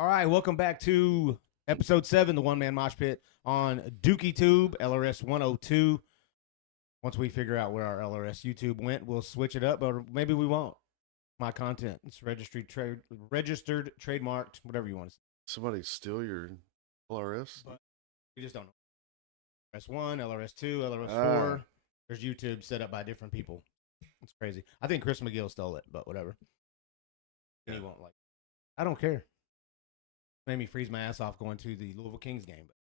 All right, welcome back to episode 7, the One Man Mosh Pit on Dookie Tube, LRS 102. Once we figure out where our LRS YouTube went, we'll switch it up, but maybe we won't. My content, it's registered, trademarked, whatever you want to say. Somebody steal your LRS? But we just don't know. LRS1, LRS2, LRS4. There's YouTube set up by different people. It's crazy. I think Chris McGill stole it, but whatever. Yeah. He won't like it. I don't care. Made me freeze my ass off going to the Louisville Kings game. But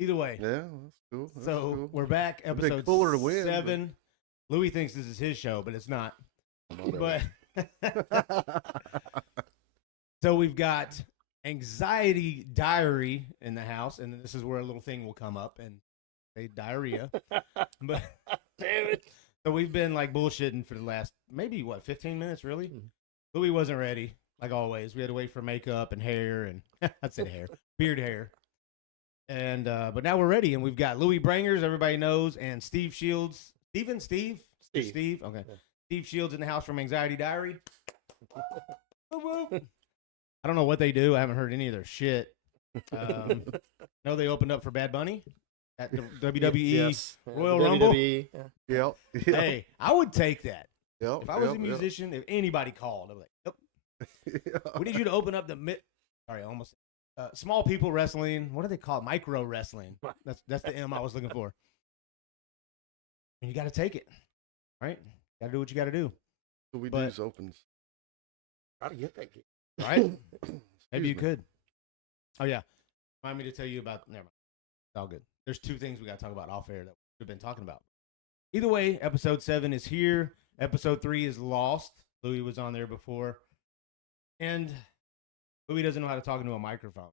either way. Yeah, that's cool. That's cool. We're back, episode cooler to win, 7. But... Luie thinks this is his show, but it's not. But so we've got anxiety diary in the house, and this is where a little thing will come up and say diarrhea. But damn it. So we've been like bullshitting for the last maybe 15 minutes, really? Mm-hmm. Luie wasn't ready. Like always, we had to wait for makeup and hair, and I said hair, beard hair. And but now we're ready, and we've got Luie Brangers, everybody knows, and Steve Shields. Steve? Steve. Okay. Yeah. Steve Shields in the house from Anxiety Diary. I don't know what they do. I haven't heard any of their shit. No, they opened up for Bad Bunny at the WWE Royal Rumble. Yep. Hey, I would take that. Yep. If I was a musician, if anybody called, I'd be like, yep. We need you to open up the small people wrestling. What do they call it? Micro wrestling. That's the M I was looking for. And you got to take it, right? Got to do what you got to do. So we do opens. How to get that gig, right? Maybe you could. Oh yeah, remind me to tell you about. Never mind. It's all good. There's 2 things we got to talk about off air that we've been talking about. Either way, episode 7 is here. Episode 3 is lost. Luie was on there before. And Luie doesn't know how to talk into a microphone.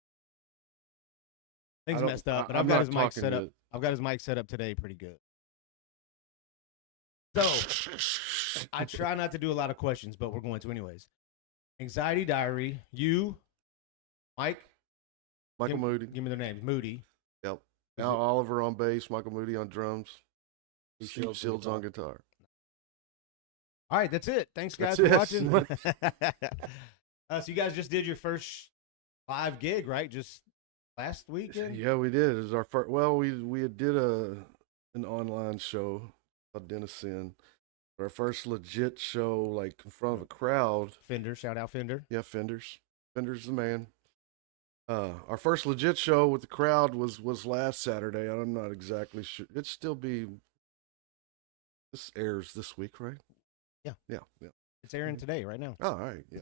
Things messed up, but I've got his mic set up. I've got his mic set up today pretty good. So I try not to do a lot of questions, but we're going to anyways. Anxiety Diary, you, Michael Moody. Give me their names. Moody. Yep. Al Oliver on bass, Michael Moody on drums, Steve Shields on guitar. All right, that's it. Thanks, guys, for watching. So you guys just did your first live gig, right? Just last weekend? Yeah, we did. It was our first. Well, we did an online show called Denison. Our first legit show, like in front of a crowd. Fender, shout out Fender. Yeah, Fender's the man. Our first legit show with the crowd was last Saturday. I'm not exactly sure. It'd still be. This airs this week, right? Yeah. It's airing today, right now. Oh, all right, yeah.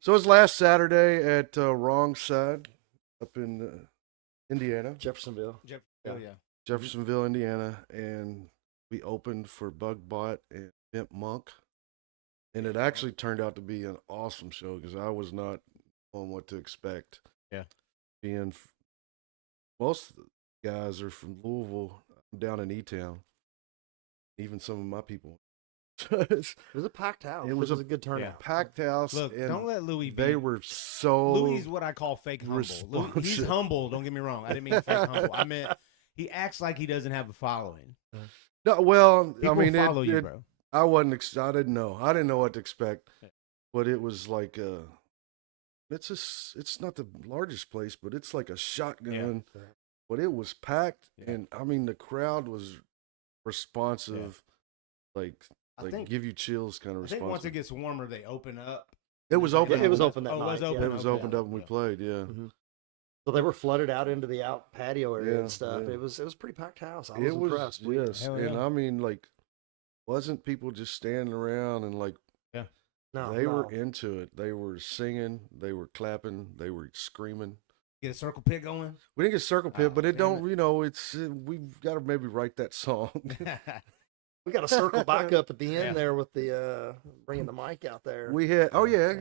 So it was last Saturday at Wrong Side up in Indiana. Jeffersonville. Jeffersonville, Indiana. And we opened for Bugbot and Imp Monk. And it actually turned out to be an awesome show because I was not on what to expect. Yeah. Most of the guys are from Louisville, down in E-Town. Even some of my people. It was a packed house. It was a good turnout. Yeah. Packed house. Look, don't let Luie be. They were so. Luie's what I call fake humble. He's humble. Don't get me wrong. I didn't mean fake humble. I meant he acts like he doesn't have a following. No, well, People I mean, follow you, bro. I wasn't. I didn't know. I didn't know what to expect. But it was like it's not the largest place, but it's like a shotgun. Yeah. But it was packed, and I mean the crowd was responsive, like give you chills kind of responsive. I think once it gets warmer, they open up. It was open. It was open that night. It was opened up when we played. Yeah. Mm-hmm. So they were flooded out into the out patio area and stuff. Yeah. It was a pretty packed house. I was impressed. Yes, and I mean, like, wasn't people just standing around and like. They were into it. They were singing. They were clapping. They were screaming. Get a circle pit going? We didn't get a circle pit, but it don't. You know, it's we've got to maybe write that song. We got a circle back up at the end there with the bringing the mic out there. We had. Oh yeah.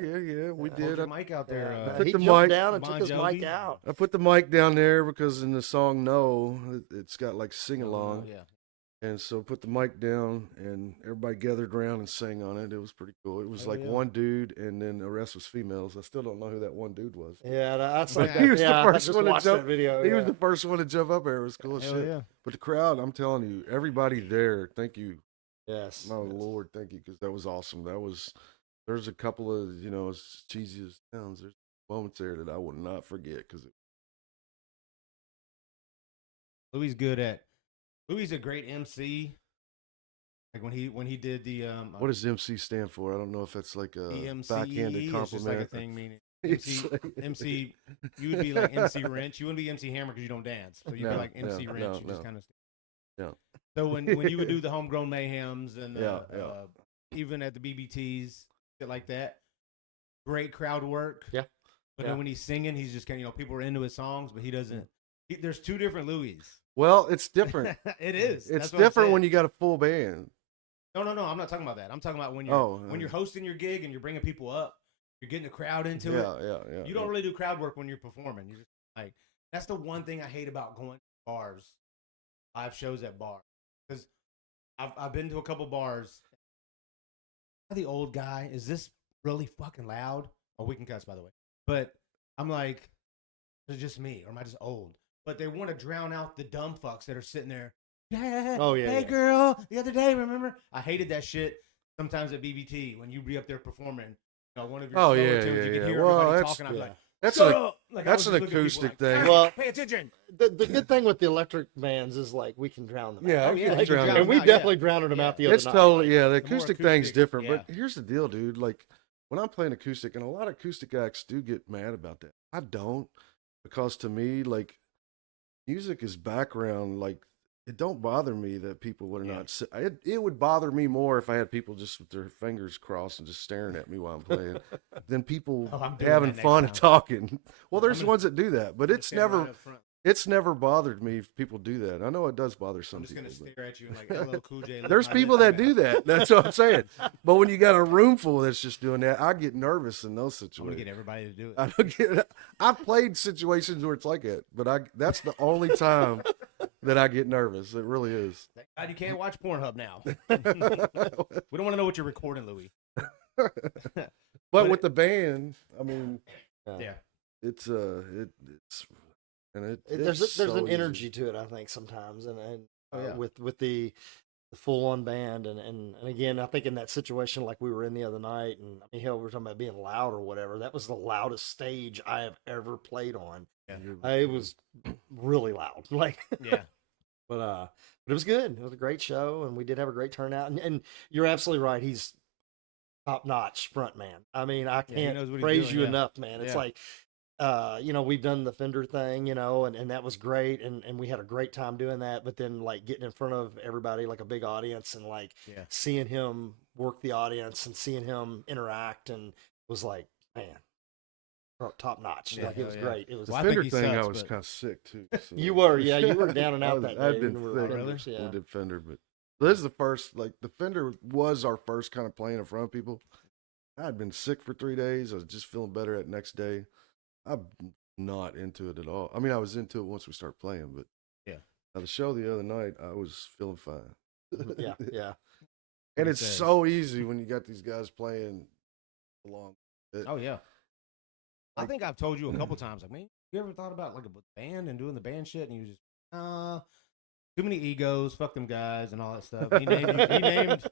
We did. The mic out there. He jumped down and took his mic out. I put the mic down there because in the song "No," it's got like sing along. Yeah. And so put the mic down, and everybody gathered around and sang on it. It was pretty cool. It was one dude, and then the rest was females. I still don't know who that one dude was. Yeah, that's like he was the first one to jump. Video, he was the first one to jump up there. It was cool as shit. Yeah. But the crowd, I'm telling you, everybody there, thank you. Yes. My Lord, thank you, because that was awesome. There's a couple of, as cheesy as it sounds, there's moments there that I will not forget because Louie's good at. Louie's a great MC. Like when he did the what does MC stand for? I don't know if that's like a EMCE backhanded is compliment. just like a thing meaning It's MC. like- MC. You would be like MC Wrench. You wouldn't be MC Hammer because you don't dance. So you'd No, be like MC no, Wrench. no, You just no. kind of. No. So when you would do the homegrown mayhems and even at the BBTs, shit like that, great crowd work. Yeah. But then when he's singing, he's just kind of people are into his songs, but he doesn't. There's two different Louies. Well, it's different. It is. It's That's what I'm different saying. when you got a full band. No. I'm not talking about that. I'm talking about when you're hosting your gig and you're bringing people up, you're getting the crowd into it. Yeah. You don't really do crowd work when you're performing. You just like that's the one thing I hate about going to bars, live shows at bars, because I've been to a couple bars. Am I the old guy? Is this really fucking loud? Oh, we can cuss, by the way. But I'm like, is it just me or am I just old? But they want to drown out the dumb fucks that are sitting there. Yeah. Oh, yeah, Hey, yeah. girl, the other day, remember? I hated that shit sometimes at BBT when you be up there performing. You know, one of your Oh, slower yeah, tunes, you yeah, can yeah. hear Well, everybody that's- talking. I'm yeah. like, That's shut an up! Like, I that's was an just looking at people acoustic like, thing. "Ah, Well- pay attention. The good thing with the electric bands is like we can drown them. Yeah, out. we yeah, can you can drown drown and them we out, definitely yeah. drowned them Yeah. out the other It's night. totally the more acoustic thing's acoustic, different. yeah. But here's the deal, dude. Like when I'm playing acoustic, and a lot of acoustic acts do get mad about that. I don't, because to me, like music is background. Like it don't bother me that people would Yeah. not. It would bother me more if I had people just with their fingers crossed and just staring at me while I'm playing, than people Oh, I'm doing having that next fun time. and talking. Well, I'm there's gonna- ones that do that, but I'm it's gonna stand never. right up front. It's never bothered me if people do that. I know it does bother some I'm just people. gonna but- stare at you and like, hello, Cool J. look There's my people lips that do back. that. That's what I'm saying. But when you got a room full that's just doing that, I get nervous in those I'm gonna situations. get everybody to do it. I don't get. I've played situations where it's like that, but that's the only time that I get nervous. It really is. Thank God you can't watch Pornhub now. We don't want to know what you're recording, Louie. But with the band, I mean, Yeah. it's and There's it's there's so an easy. energy to it, I think, sometimes, and Oh, yeah. with the full on band, and again, I think in that situation like we were in the other night, and I mean, hell, we were talking about being loud or whatever. That was the loudest stage I have ever played on. It was really loud, like Yeah. but it was good. It was a great show, and we did have a great turnout. And you're absolutely right. He's top notch front man. I mean, I he can't knows what he's praise doing, you yeah. enough, man. It's Yeah. like, we've done the Fender thing, and that was great, and we had a great time doing that. But then like getting in front of everybody, like a big audience, and like Yeah. seeing him work the audience and seeing him interact, and was like, man, top notch. Yeah, Like it was hell yeah. great. It was. Well, I Fender think he thing, I sucks, was but- kind of sick too. So. You were, yeah, you were down and out that day. I've been when we were sick. on Really? Fenders, yeah. We did Fender, but this is the first. Like the Fender was our first kind of playing in front of people. I had been sick for 3 days. I was just feeling better that next day. I'm not into it at all. I mean, I was into it once we started playing, but Yeah. The show the other night, I was feeling fine. Yeah, yeah. And He it's says. so easy when you got these guys playing along. Oh yeah. I Like- think I've told you a couple times, like, man, you ever thought about like a band and doing the band shit? And you just, too many egos, fuck them guys, and all that stuff. He named.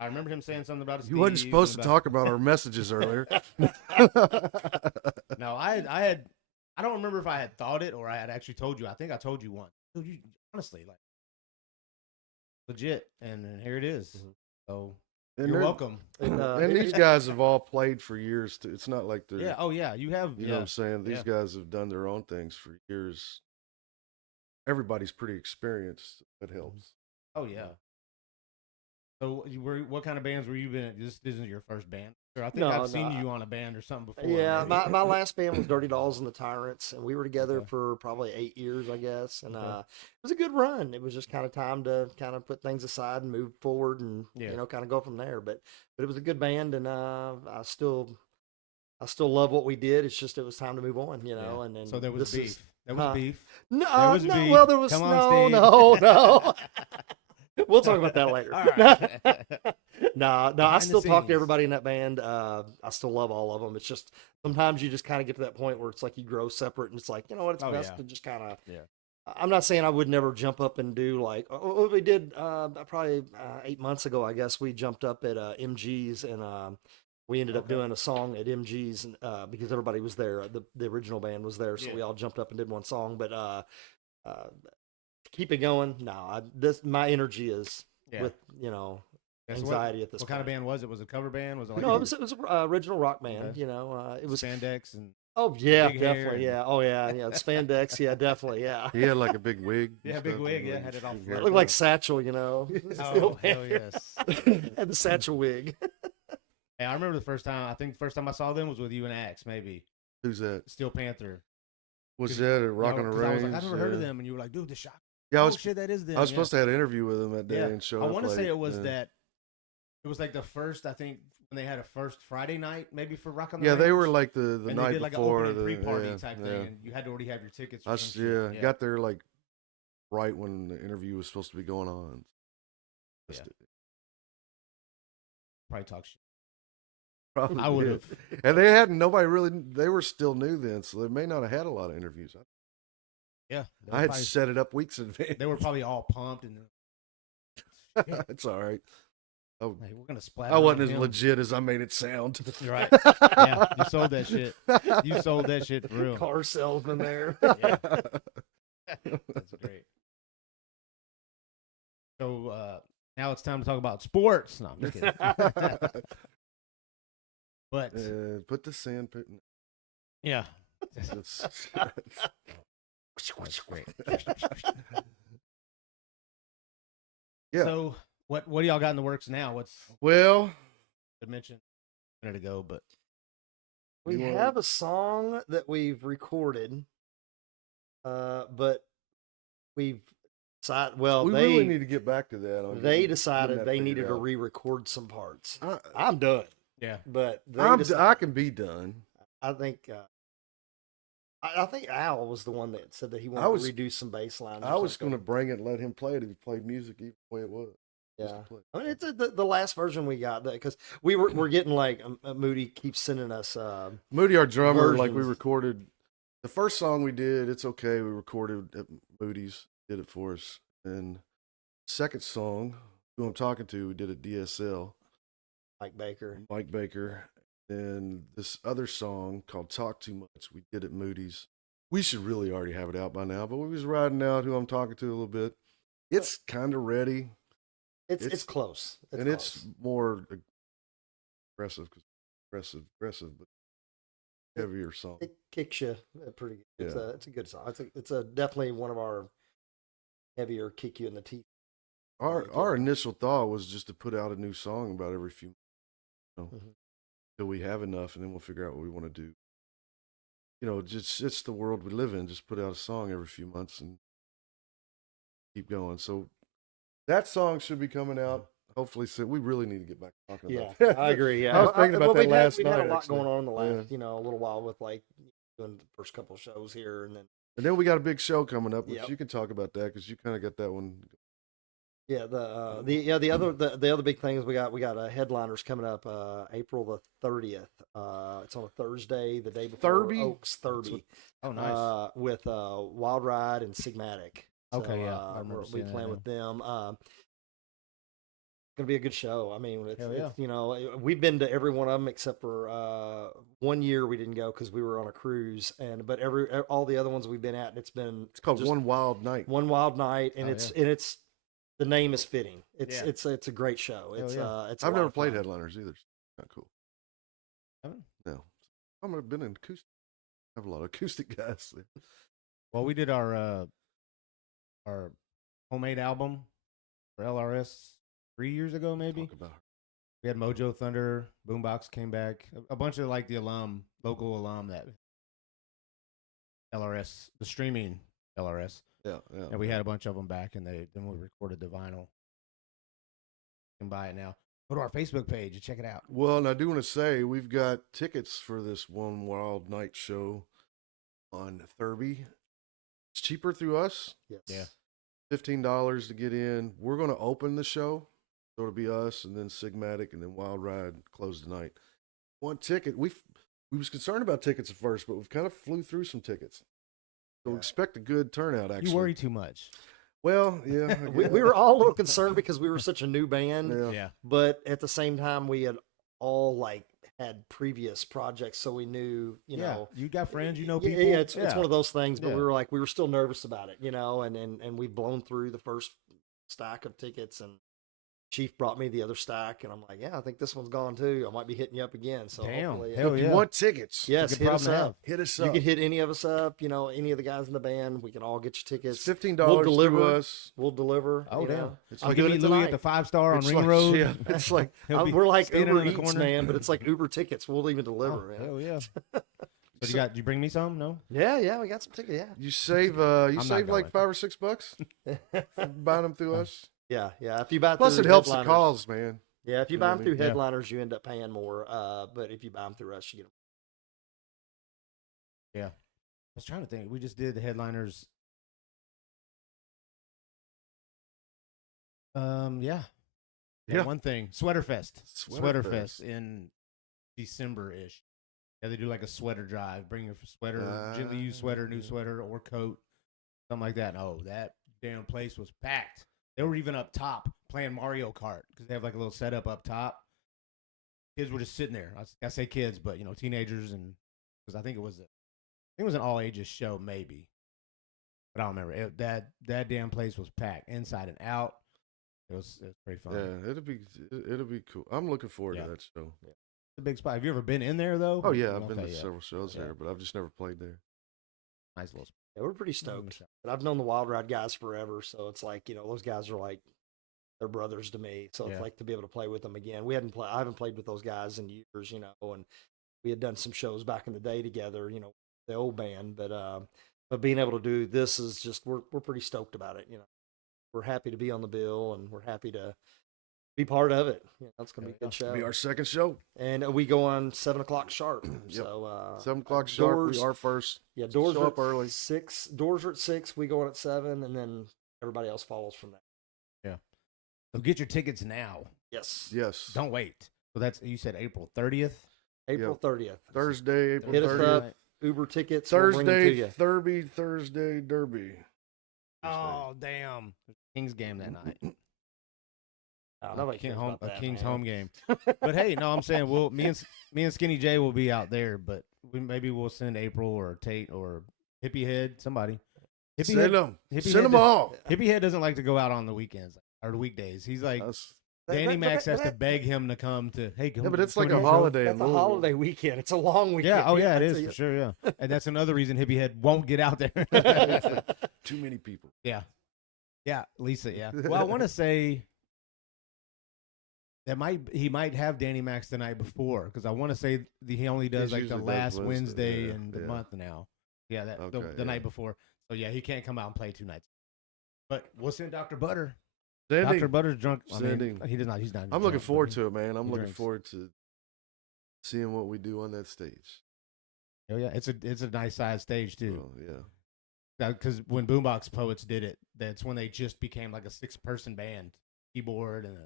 I remember him saying something about his. You wasn't supposed to talk about our messages earlier. No, I don't remember if I had thought it or I had actually told you. I think I told you once. Dude, you honestly like legit, and here it is. Mhm. So And you're they're- welcome. And these guys have all played for years. Too. It's not like they're. Yeah. Oh yeah. You have. You know what Yeah. I'm saying? These Yeah. guys have done their own things for years. Everybody's pretty experienced. It helps. Oh yeah. So what kind of bands were you in? This isn't your first band. Sure, I think No, I've seen no, you on a band or something before. Yeah, maybe. my last band was Dirty Dolls and the Tyrants, and we were together Okay. for probably 8 years, I guess. And Okay. it was a good run. It was just kind of time to kind of put things aside and move forward, and Yeah. kind of go from there. But it was a good band, and I still love what we did. It's just it was time to move on, Yeah. And then So there was this beef. is- There was huh? beef. no, There was no. beef. Well, there was Come on, no. Steve. We'll talk about that later. All right. No, I Behind the still talk to scenes. everybody in that band. I still love all of them. It's just sometimes you just kind of get to that point where it's like you grow separate, and it's like, you know what, it's Oh, best yeah. to just kind of. Yeah. I'm not saying I would never jump up and do like we did probably 8 months ago. I guess we jumped up at MG's and We ended up Okay. doing a song at MG's because everybody was there. The original band was there, so Yeah. we all jumped up and did one song. But to keep it going, no, my energy is Yeah. with Yeah, so anxiety at this What kind of point. band was it? Was it a cover band? Was it like No, it was a original rock band. Okay. It was spandex and oh yeah, big hair definitely, and- yeah, oh yeah, spandex, yeah, definitely, yeah. He had like a big wig. and Yeah, big stuff, wig, and yeah, like had it a all big flat. It hair. looked like Satchel, Oh, hell yes. Had the Satchel wig. Hey, I remember the first time. I think the first time I saw them was with you and Axe, maybe Who's that? Steel Panther. Was that at Rock You on know, the 'cause I Range? was like, I've never heard of them, and you were like, dude, the shot. Yeah, I Oh was. shit, that is them. I was yeah. supposed to have an interview with him that day Yeah. and show I up want to say late, it was yeah. that. It was like the first. I think when they had a first Friday night, maybe for Rock on the Yeah, they Range, were like the and night they did like before an opening the pre-party yeah, type yeah. thing, and you had to already have your tickets. Or I some s- shit. got there like right when the interview was supposed to be going on. Yeah. Just- Probably talk shit. Probably I would did. have. And they hadn't. Nobody really. They were still new then, so they may not have had a lot of interviews. Yeah, they I were had probably- set it up weeks in advance. They were probably all pumped and yeah. It's all right. Oh, Hey, we're gonna splat. I wasn't on as him. legit as I made it sound. You're right. Yeah, you sold that shit. You sold that shit for real. Car salesman there. Yeah. That's great. So now it's time to talk about sports. No, I'm just kidding. But Put the sandpit. In. yeah, That's, that's great. yeah. So what do y'all got in the works now? What's Well, I mentioned a minute ago, but We You wanna- have a song that we've recorded, but we've decided. Well, we they really need to get back to that. on they getting decided that they figured needed to out. re-record some parts. I, I'm done, yeah, but they I decided, can be done. I think. I think Al was the one that said that he wanted was- to redo some bass lines. I was going to bring it and let him play it if he played music even the way it was. Just Yeah. to play. I mean, it's the last version we got because we're getting like Moody keeps sending us. Moody, our drummer, like we Versions. recorded the first song we did. It's okay. We recorded at Moody's, did it for us. And second song, who I'm talking to, we did at DSL, Mike Baker. Mike Baker. And this other song called "Talk Too Much," we did at Moody's. We should really already have it out by now, but we was riding out who I'm talking to a little bit. It's kind of ready, It's close. and it's more aggressive, but heavier song. it kicks you pretty good. Yeah. It's a good song. It's a definitely one of our heavier kick you in the teeth. Our initial thought was just to put out a new song about every few months, Mhm. till we have enough, and then we'll figure out what we want to do. Just it's the world we live in. Just put out a song every few months and keep going. So that song should be coming out hopefully soon. We really need to get back to talking Yeah, about that. I agree. Yeah, I was thinking about that last we've had night, a lot actually. going on in the last, Yeah. a little while with like doing the first couple of shows here, and then And then we got a big show coming up, which Yep. you can talk about that because you kind of got that one. yeah, the other big thing is we got headliners coming up April the 30th. It's on a Thursday, the day before 30? Oaks 30. oh nice. With Wild Ride and Sigmatic. Okay, yeah, I remember we seeing that, playing yeah. with them. Gonna be a good show. I mean, Hell yeah. we've been to every one of them except for 1 year we didn't go because we were on a cruise, but all the other ones we've been at, and it's been It's called just One Wild Night. One Wild Night, and Oh, it's the name is fitting. It's Yeah. it's a great show. Hell It's yeah. it's a I've lot never of played fun. headliners either. Not cool. Haven't? No, I've been in acoustic. I have a lot of acoustic guys. There. Well, we did our homemade album for LRS 3 years ago, maybe. Talk about We had Mojo Thunder, Boombox came back, a bunch of like the local alum that LRS, the streaming LRS, yeah. and we had a bunch of them back, and then we recorded the vinyl. You can buy it now. Go to our Facebook page and check it out. Well, and I do want to say we've got tickets for this One Wild Night show on Thurby. It's cheaper through us. Yes. Yeah. $15 to get in. We're going to open the show. So it'll be us and then Sigmatic and then Wild Ride close tonight. One ticket. We was concerned about tickets at first, but we've kind of flew through some tickets. So Yeah. expect a good turnout, actually. You worry too much. Well, yeah. I We guess. were all a little concerned because we were such a new band, Yeah. Yeah. but at the same time we had all like had previous projects, so we knew, you Yeah, know, you got friends, you know yeah, people. yeah, it's one of those things, but Yeah. we were still nervous about it, you know, and we've blown through the first stack of tickets, and Chief brought me the other stack, and I'm like, yeah, I think this one's gone too. I might be hitting you up again. So Damn, hopefully, hell If you yeah. want tickets, yes, good hit us problem to have. up. hit us You up. can hit any of us up, you know, any of the guys in the band. We can all get you It's tickets. $15 We'll to deliver. us. We'll deliver. Oh you damn! know. It's I'll like give doing you it Louie tonight. at the 5-star on It's Ring like, Road. yeah, it's like He'll be We're like standing Uber in the Eats, corner. man, but it's like Uber tickets. We'll even deliver. Oh, man. hell yeah! So you got? You bring me some? No. Yeah, we got some tickets. Yeah. you save not like going. $5 or $6 for buying them through us. Yeah. If you buy Plus, through it helps the headliners- cause, man. Yeah, if you You buy know them what I through mean? Yeah. headliners, you end up paying more. But if you buy them through us, you get them. Yeah. I was trying to think. We just did the headliners. Yeah. Yeah. One thing. Sweater Fest. Sweater Fest Fest. in December-ish. Yeah, they do like a sweater drive. Bring your sweater, gently used sweater, new sweater, or coat, something like that. Oh, that damn place was packed. They were even up top playing Mario Kart because they have like a little setup up top. Kids were just sitting there. I say kids, but you know, teenagers, and because I think it was an all ages show, maybe, but I don't remember. That damn place was packed inside and out. It was pretty fun. Yeah, it'll be cool. I'm looking forward Yeah. to that show. It's a big spot. Have you ever been in there though? Oh yeah, I've been Okay, to yeah. several shows Yeah. there, but I've just never played there. Nice little spot. Yeah, we're pretty stoked. But I've known the Wild Ride guys forever, so it's like, you know, those guys are like they're brothers to me. So Yeah. it's like to be able to play with them again. I haven't played with those guys in years, you know, and we had done some shows back in the day together, you know, the old band. But being able to do this is just we're pretty stoked about it. You know, we're happy to be on the bill, and we're happy to be part of it. You know, it's gonna be a good show. It'll be our second show. And we go on 7:00 sharp. Yep. So 7 o'clock sharp. doors- We are first. Yeah, doors Show are up early. 6. Doors are at 6. We go on at 7, and then everybody else follows from there. So get your tickets now. Yes. Yes. Don't wait. So that's you said April 30th. April 30th. Thursday, April Hit us 30th. up. Uber tickets. We'll bring them to you. Thursday, Derby. Oh damn! Kings game that night. Nobody King cares home, about that, King's man. home game. But hey, no, I'm saying me and Skinny J will be out there, but maybe we'll send April or Tate or Hippie Head, somebody. Send them. Hippie Send Head them does- all. Hippie Head doesn't like to go out on the weekends or the weekdays. He's like Us. Danny Max has to beg him to come to. Hey, come Yeah, but it's come like to a your show." holiday in That's a Louisville. holiday weekend. It's a long weekend. Yeah, oh yeah, it I is tell for you. sure. Yeah, and that's another reason Hippie Head won't get out there. Too many people. Yeah, Lisa. Yeah. Well, I want to say that he might have Danny Max the night before because I want to say he only does He like the usually does last Wednesday, Wednesday yeah, in the yeah. month now. Yeah, the Okay, night yeah. before. So yeah, he can't come out and play 2 nights. But we'll send Dr. Butter. Send Dr. him. Butter's drunk. I Send mean, him. he does not. He's not. I'm looking forward to it, man. I'm he looking drinks. forward to seeing what we do on that stage. Oh yeah, it's a nice size stage too. Oh, yeah. Because when Boombox Poets did it, that's when they just became like a 6-person band, keyboard, and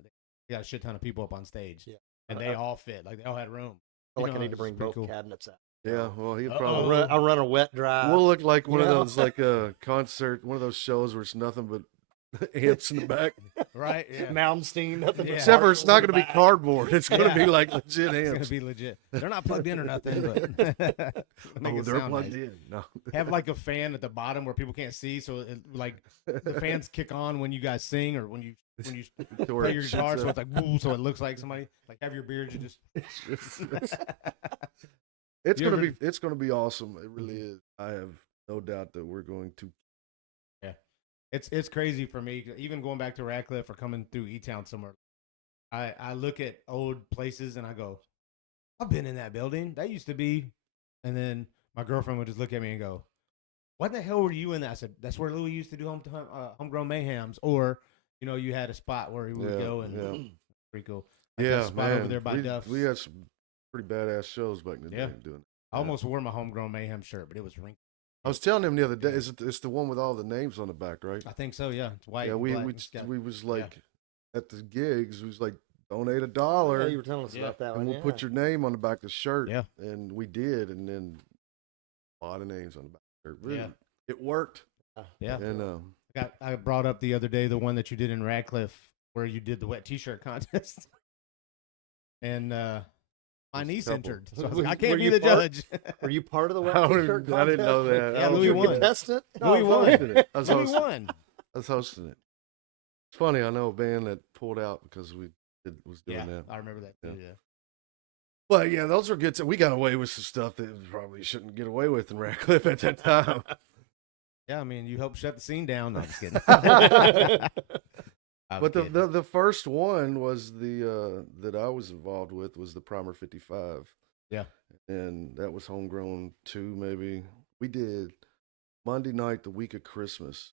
they got a shit ton of people up on stage. Yeah. And they all fit, like they all had room. I feel like You I know, need to it's bring pretty both cool. cabinets out. Yeah, well, he'll Uh-oh. probably. I'll run a wet dry. We'll look like one You of know? those, like a concert, one of those shows where it's nothing but amps in the back. Right? Yeah. Malmsteen, nothing. but Yeah. Except for it's Marshalls not in the going to be back. cardboard. It's going to be Yeah. like legit It's gonna amps. be legit. They're not plugged in or nothing, but make Oh, it they're sound plugged nice. in. No. Have like a fan at the bottom where people can't see, so like the fans kick on when you guys sing or when you To where play it your shoots guitar, so up. it's like boo, so it looks like somebody like have your beard. You just It's You gonna ever- be awesome. It really is. I have no doubt that we're going to. it's crazy for me. Even going back to Radcliffe or coming through E-Town somewhere, I look at old places and I go, I've been in that building. That used to be, and then my girlfriend would just look at me and go, "What the hell were you in that?" I said, "That's where Luie used to do homegrown mayhems." Or you know, you had a spot where he would Yeah, go and yeah. pretty cool. Like that Yeah, spot man. over there by Duff's. We had some pretty badass shows back in the Yeah. day doing it. I almost wore my homegrown mayhem shirt, but it was wrinkled. I was telling him the other day, it's the one with all the names on the back, right? I think so. Yeah, it's white. Yeah, and we black. we It's got- we was like at the gigs, we was like donate $1. Yeah, you were telling us Yeah. about that and one. we'll put your name on the back of the shirt. Yeah. And we did, and then a lot of names on the back of the shirt. Really, Yeah. it worked. yeah. And I brought up the other day the one that you did in Radcliffe where you did the wet T-shirt contest, and my My niece couple. entered, so I was Were- like, I were can't be you the part- judge. Were you part of the I wet don't t-shirt even- I didn't know contest? that. Yeah, I Louis Did you won. contest it? Louis Oh, won. fine. I was Louis hosting, won. I was hosting it. It's funny. I know a band that pulled out because was doing Yeah, that. I remember that too. Yeah. But yeah, those were good. We got away with some stuff that we probably shouldn't get away with in Radcliffe at that time. Yeah, I mean, you helped shut the scene down. No, I'm just kidding. I was But kidding. the first one was the that I was involved with was the Primer 55. Yeah. And that was homegrown too, maybe. We did Monday night, the week of Christmas.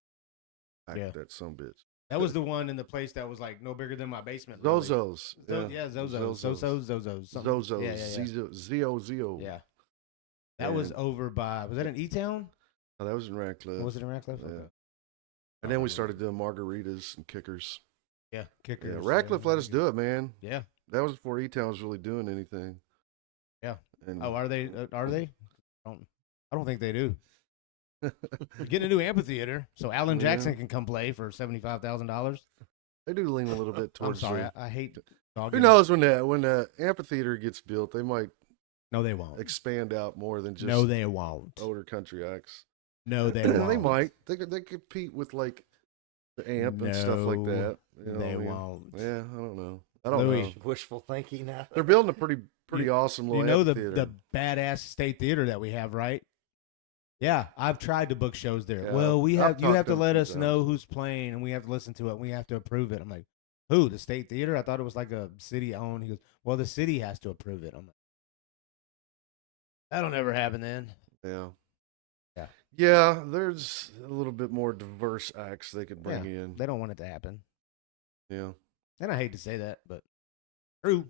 Yeah. That some bitch. That was the one in the place that was like no bigger than my basement. really. Zozos. Yeah, Zozos. Zozos. something. Zozos. Yeah, yeah, yeah. Z-O-Z-O. Yeah. That was And- over by, was that in E-Town? Oh, that was in Radcliffe. Or was it in Radcliffe? Yeah. Okay. And then we started doing margaritas and kickers. Yeah, kickers. Yeah, Radcliffe let us do it, man. Yeah. That was before E-Town was really doing anything. Yeah. And Oh, are they? I don't think they do. We're getting a new amphitheater, so Alan Yeah. Jackson can come play for $75,000. they do lean a little bit I'm towards. sorry, the- I hate. Who dogging- knows when the amphitheater gets built, they might No, they won't. expand out more than just No, they won't. older country acts. No, they won't. They might. They compete with like the amp and stuff like No, that. You know they what I mean? won't. Yeah, I don't know. I don't Louis. know. Wishful thinking now. They're building a pretty awesome little You know the amphitheater. badass state theater that we have, right? Yeah, I've tried to book shows there. Yeah, Well, you I've have talked to to them let a us few know who's playing, and we have to listen to it. And we have to approve it. I'm like, who? The state theater? I thought it was like a city owned. He goes, well, the city has to approve it. I'm like, that'll never happen then. Yeah. Yeah. Yeah, there's a little bit more diverse acts they could bring in. They don't want it to happen. Yeah. And I hate to say that, but true.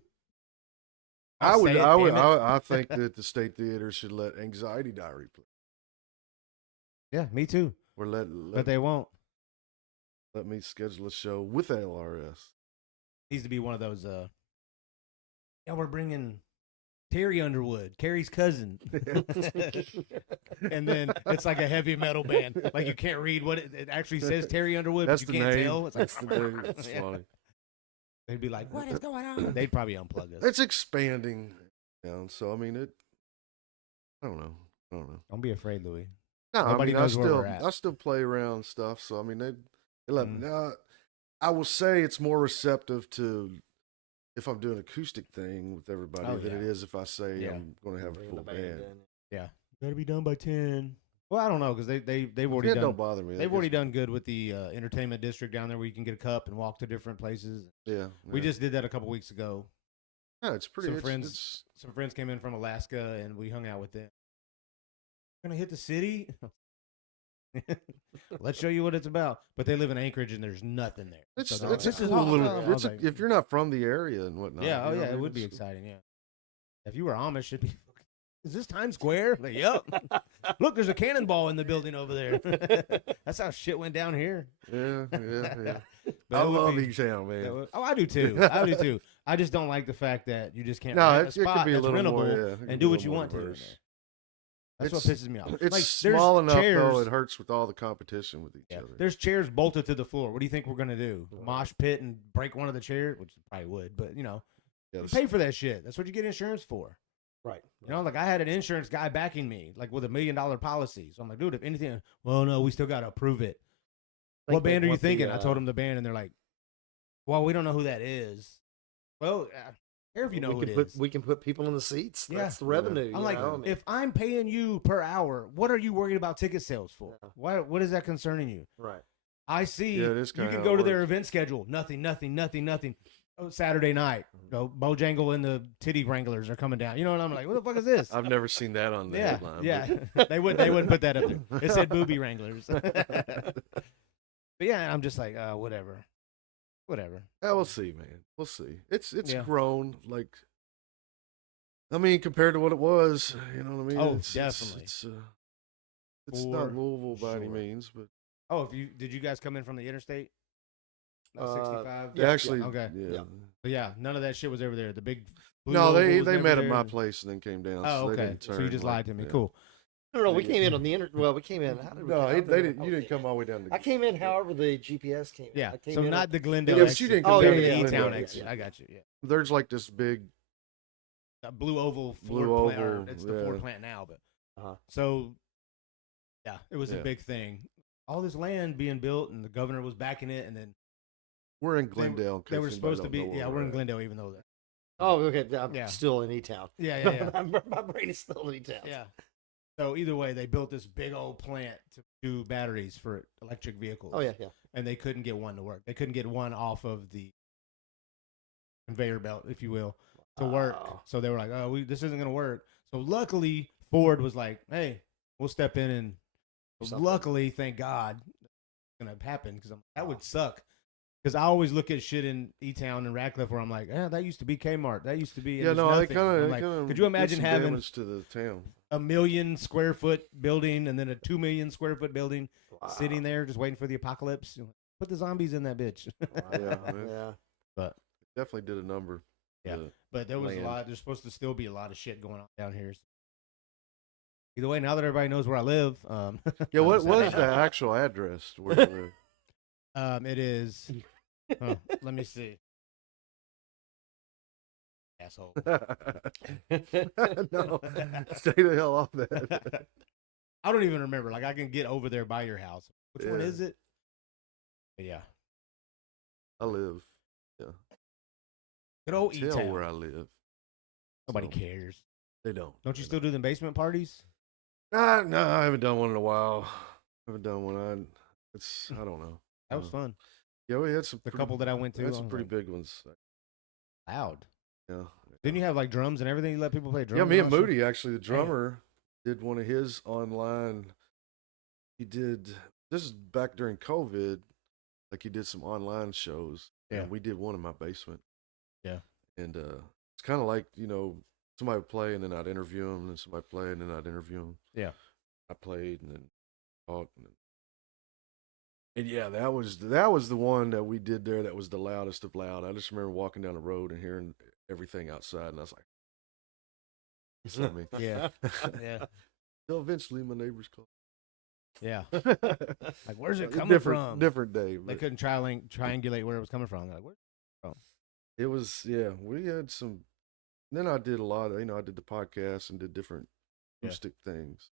I I'll would say it, I would damn it. I think that the state theater should let Anxiety Diary play. Yeah, me too. Or But let they won't. me schedule a show with LRS. Needs to be one of those. Yeah, we're bringing Terry Underwood, Carrie's cousin, and then it's like a heavy metal band. Like you can't read what it actually says. Terry Underwood, That's but the you can't name. tell. It's like That's the name. It's Yeah. funny. They'd be like, "What is going on?" They'd probably unplug us. It's expanding now, so I mean I don't know. Don't be afraid, Louis. No, Nobody I mean, knows where we're at. I still play around stuff. So I mean, they let me. Mm. I will say it's more receptive to if I'm doing an acoustic thing with everybody Oh, than yeah. it is if I say Yeah. I'm going to have a Bringing full the band. band in. Yeah, gotta be done by 10. Well, I don't know because they've already It done. don't bother me. They've already done good with the entertainment district down there, where you can get a cup and walk to different places. Yeah, We yeah. just did that a couple weeks ago. Yeah, it's pretty. Some It's, Some friends came in from Alaska, and we hung out with them. Gonna hit the city. Let's show you what it's about. But they live in Anchorage, and there's nothing there. it's, So they're it's a like, "This is cool little. awesome." I was It's like, if you're not from the area and whatnot. yeah, oh you know yeah, what I it mean? would be It's- exciting. Yeah, if you were Amish, it'd be. Is this Times Square? Like, yep. Look, there's a cannonball in the building over there. That's how shit went down here. Yeah, yeah. But I it would love be- E-Town, man. that would- oh, I do too. I do too. I just don't like the fact that you just can't No, rent a it could spot be a that's little rentable more. Yeah, it could and be do a what little you more want to. in diverse. there. That's what It's- pisses me off. It's like, there's small enough chairs, though; it hurts with all the competition with each yeah, other. there's chairs bolted to the floor. What do you think we're gonna do? Right. Mosh pit and break one of the chairs, which probably would, but you know, Yeah, you pay for that shit. That's what you get insurance for. Right. You know, like I had an insurance guy backing me, like with $1 million policy. So I'm like, dude, if anything, well, no, we still got to approve it. Think What they band are you want the, thinking? I told them the band, and they're like, well, we don't know who that is. Well, I don't care if you know who we it can is. we can put people in the seats. Yeah. That's the Yeah. revenue. I'm you like, know? I mean, if I'm paying you per hour, what are you worried about ticket sales for? Yeah. What is that concerning you? right. I see. Yeah, it is You kinda can how go it to their works. event schedule. Nothing. Oh, Saturday night. No, Bojangle and the Titty Wranglers are coming down. You know what I'm like? What the fuck is this? I've never seen that on the Yeah, headline. yeah. they wouldn't put that up there. It said Booby Wranglers. But yeah, I'm just like, whatever. Yeah, we'll see, man. We'll see. It's Yeah. grown. Like, I mean, compared to what it was, you know what I mean? Oh, it's, definitely. It's For not Louisville by any sure. means, but Oh, did you guys come in from the interstate? 65. Yeah, actually, okay. yeah. But yeah, none of that shit was over there. The big. Blue No, they Oval was never met at there. my place and then came down. Oh, so they okay. didn't So you turn, just like, lied to me. yeah. Cool. No, we came in on the Well, we came in. How did we No, come? they didn't. You didn't come all the way down to. I came in however the GPS came in. Yeah. I came So in not on- the Glendale Yeah, exit. she didn't come Oh, down yeah, to the Glendale E-Town exit. exit. I got you. Yeah. There's like this big a blue oval Blue Ford plant. oval, It's the yeah. Ford plant now, but Uh-huh. so yeah, it was a Yeah. big thing. All this land being built, and the governor was backing it, and then We're in Glendale. in they case were anybody supposed to don't be. know where Yeah, we're in at. Glendale, even though that. Oh, okay. I'm Yeah. still in E-Town. Yeah. My brain is still in E-Town. Yeah. So either way, they built this big old plant to do batteries for electric vehicles. Oh, yeah. And they couldn't get one to work. They couldn't get one off of the conveyor belt, if you will, to work. Wow. So they were like, "Oh, this isn't going to work." So luckily, Ford was like, "Hey, we'll step in." And Something. luckily, thank God, it's going to happen because that would suck. Because I always look at shit in E-Town and Radcliffe where I'm like, that used to be Kmart. That used to be. And Yeah, there's no, they nothing. kind I'm of. like, could you imagine having damage to the town? a 1 million square foot building and then a 2 million square foot building Wow. sitting there just waiting for the apocalypse? Put the zombies in that bitch. Yeah. But Definitely did a number. yeah, The but there was land. a lot. There's supposed to still be a lot of shit going on down here. Either way, now that everybody knows where I live, Yeah, I'm what just is happy. the actual address where you live? It is. Let me see. Asshole. No, stay the hell off that. I don't even remember. Like I can get over there by your house. Which one Yeah. is it? But yeah. I live. Yeah. Good old Tell E-Town. where I live. Nobody So, cares. They don't. Don't you They still do the basement parties? don't. No, I haven't done one in a while. I haven't done one. I don't know. That was fun. Yeah, we had some. The couple that I went to, We had I some was pretty like, big ones. loud. Yeah. Didn't you have like drums and everything? You let people play drums? Yeah, me and all that shit? Moody, actually, the drummer, did one of his online. He did, this is back during COVID, like he did some online shows. Yeah. And we did one in my basement. Yeah. And it's kind of like, somebody would play and then I'd interview him, and then somebody play and then I'd interview him. Yeah. I played and then talked. And yeah, that was the one that we did there that was the loudest of loud. I just remember walking down the road and hearing everything outside, and I was like, you know what I mean? Yeah. Yeah. Till eventually my neighbors called. Yeah. Like, where's it coming from? Different day. They but couldn't triangulate where it was coming from. They're like, where? It was, we had some. Then I did a lot of, I did the podcast and did different Yeah. acoustic things.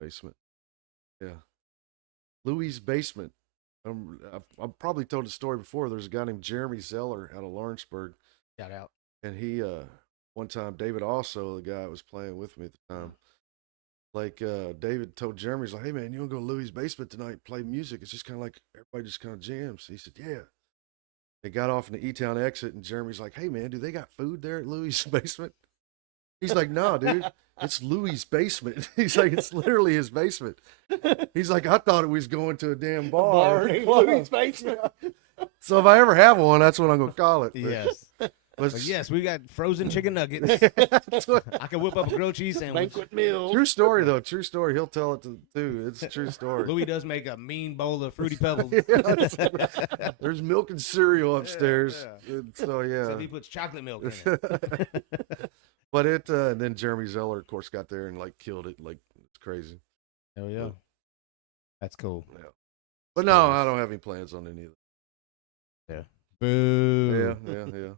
Basement. Yeah. Luie's basement. I've probably told the story before. There's a guy named Jeremy Zeller out of Lawrenceburg. Shout out. And he, one time, David also, the guy that was playing with me at the time, like, David told Jeremy, he's like, hey, man, you want to go to Louie's basement tonight and play music? It's just kind of like everybody just kind of jams. He said, yeah. They got off in the E-Town exit, and Jeremy's like, hey, man, do they got food there at Louie's basement? He's like, no, dude, it's Louie's basement. He's like, it's literally his basement. He's like, I thought it was going to a damn bar. in Louie's basement. So if I ever have one, that's what I'm going to call it. But- Yes. But Like, yes, we got frozen chicken nuggets. That's what- I can whip up a grilled cheese sandwich. Banquet meal. True story, though. True story. He'll tell it too. It's a true story. Louie does make a mean bowl of Fruity Pebbles. There's milk and cereal upstairs. yeah. And so, yeah. So he puts chocolate milk in it. But and then Jeremy Zeller, of course, got there and like killed it. Like, it's crazy. Oh, yeah. That's cool. Yeah. But no, I don't have any plans on any of Yeah. Boo. that. Yeah.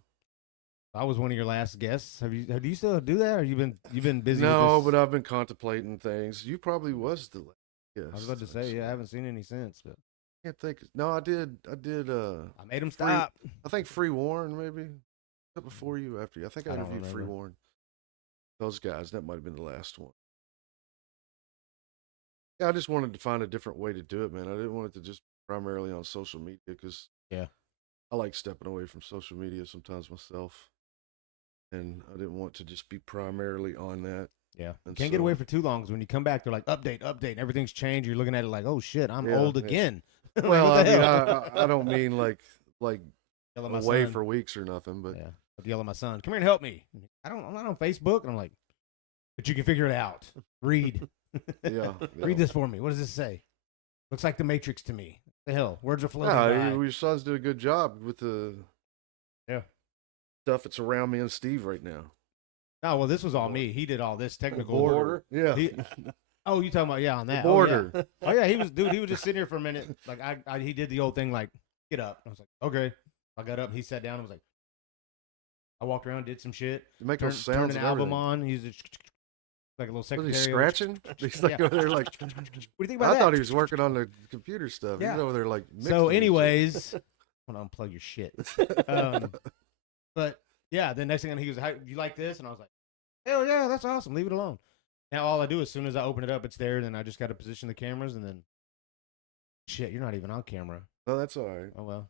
I was one of your last guests. Do you still do that, or you've been busy? No, with this? but I've been contemplating things. You probably was the last guest. I was about to say, yeah, I haven't seen any since, but I can't think. No, I did. I made him Free- stop. I think Free Warren maybe. Before you, after you. I think I I don't interviewed Free remember. Warren. Those guys. That might have been the last one. Yeah, I just wanted to find a different way to do it, man. I didn't want it to just primarily on social media because Yeah. I like stepping away from social media sometimes myself, and I didn't want to just be primarily on that. Yeah. And Can't get so- away for too long because when you come back, they're like, update, and everything's changed. You're looking at it like, oh, shit, I'm Yeah, old yeah. again. Like, Well, what I the mean, hell? I don't mean like Yell at my away son. for weeks or nothing, but Yeah. I'd yell at my son, come here and help me. I'm not on Facebook. And I'm like, but you can figure it out. Read. yeah. Read this for me. What does this say? Looks like the Matrix to me. The hell? Words are floating Yeah, by. your sons do a good job with the Yeah. stuff that's around me and Steve right now. Oh, well, this was all me. He did all this technical Yeah. He, oh, you talking about, yeah, on that. The Oh, yeah. border. Oh, yeah, he was just sitting here for a minute. Like, he did the old thing, like, get up. I was like, okay. I got up. He sat down and was like, I walked around, did some shit. You make those Turned sounds an and album everything. on. He's like a little Was secretary. he scratching? He's like over there like. What do you think about I that? thought he was working on the computer stuff. Yeah. He's over there like. So, mixing and anyways, I want to unplug your shit. But yeah, the next thing he was, "You like this?" And I was like, "Hell yeah, that's awesome. Leave it alone." Now all I do as soon as I open it up, it's there. Then I just got to position the cameras, and then shit, you're not even on camera. shit. No, that's all right. Oh well.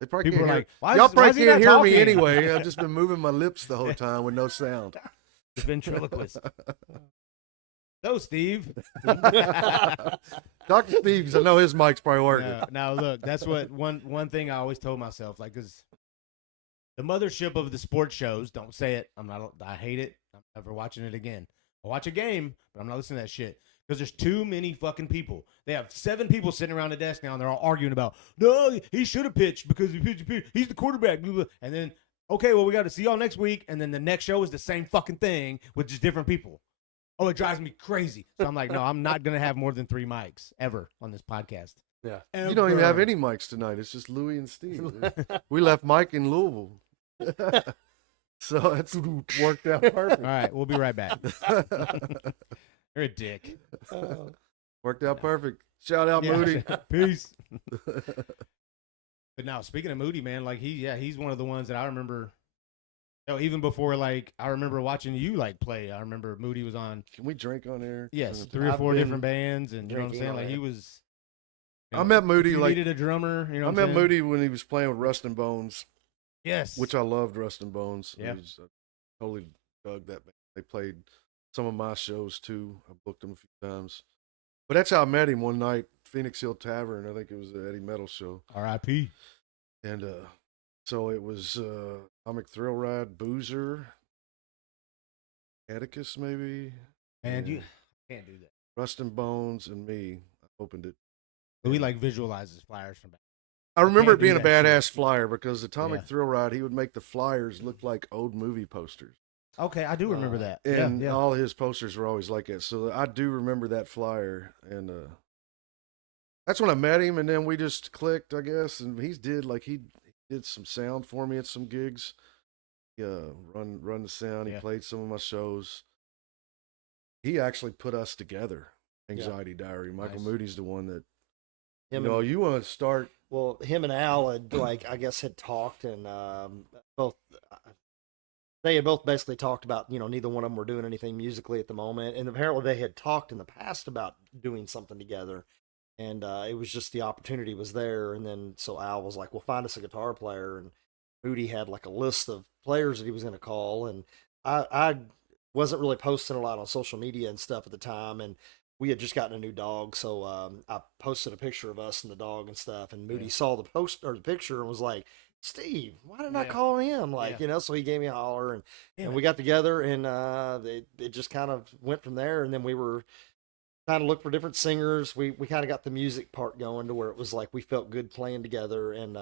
They probably People can't are hear. like, why Y'all is he probably can't not hear me talking? anyway. I've just been moving my lips the whole time with no sound. The ventriloquist. So, Steve. Dr. Steve, 'cause I know his mic's probably working. No, now look, that's what one thing I always told myself, like, cause the mothership of the sports shows. Don't say it. I hate it. I'm never watching it again. I'll watch a game, but I'm not listening to that shit. Because there's too many fucking people. They have 7 people sitting around the desk now, and they're all arguing about, no, he should have pitched because he pitched. He's the quarterback. Blah, blah. And then, okay, well, we got to see y'all next week. And then the next show is the same fucking thing with just different people. Oh, it drives me crazy. So I'm like, no, I'm not going to have more than 3 mics ever on this podcast. Yeah. You don't even have any mics tonight. It's just Luie and Steve. We left Mike in Louisville. So it's worked out perfect. All right, we'll be right back. You're a dick. Worked out perfect. Shout out Yeah. Moody. Peace. But now, speaking of Moody, man, like he's one of the ones that I remember. Even before, like, I remember watching you like play. I remember Moody was on. Can we drink on air? Yes, 3 or 4 different bands, and you know what I'm drinking saying. Like on he air. was. I met Moody, if you like- needed a drummer. You know, I what met I'm saying? Moody when he was playing with Rustin' Bones, Yes, which I loved Rustin' Bones. Yeah. I totally dug that band. They played some of my shows too. I booked them a few times. But that's how I met him one night, Phoenix Hill Tavern. I think it was the Eddie Metal show. R.I.P. And so it was Atomic Thrill Ride, Boozer, Atticus maybe. And you and can't do that. Rustin' Bones and me. I opened it. But we like visualizes flyers from back. I remember it can't do being a that badass shit. flyer because Atomic Yeah. Thrill Ride, he would make the flyers look like old movie posters. Okay, I do remember that. And yeah. all his posters were always like that. So I do remember that flyer. And that's when I met him. And then we just clicked, I guess. And he did some sound for me at some gigs. Run the sound. He Yeah. played some of my shows. He actually put us together. Anxiety Diary. Michael Nice. Moody's the one that, Him you know, you want to start. Well, him and Al had I guess had talked, and both they had both basically talked about, neither one of them were doing anything musically at the moment, and apparently they had talked in the past about doing something together, and it was just the opportunity was there, and then so Al was like, "Well, find us a guitar player," and Moody had like a list of players that he was going to call, and I wasn't really posting a lot on social media and stuff at the time, and we had just gotten a new dog, so I posted a picture of us and the dog and stuff, and Moody saw the post or the picture and was like, "Steve, why didn't I Yeah. call him?" Like, Yeah. So he gave me a holler, and Damn we got together, and it just kind of went from there, and then we were trying to look for different singers. We kind of got the music part going to where it was like we felt good playing together, and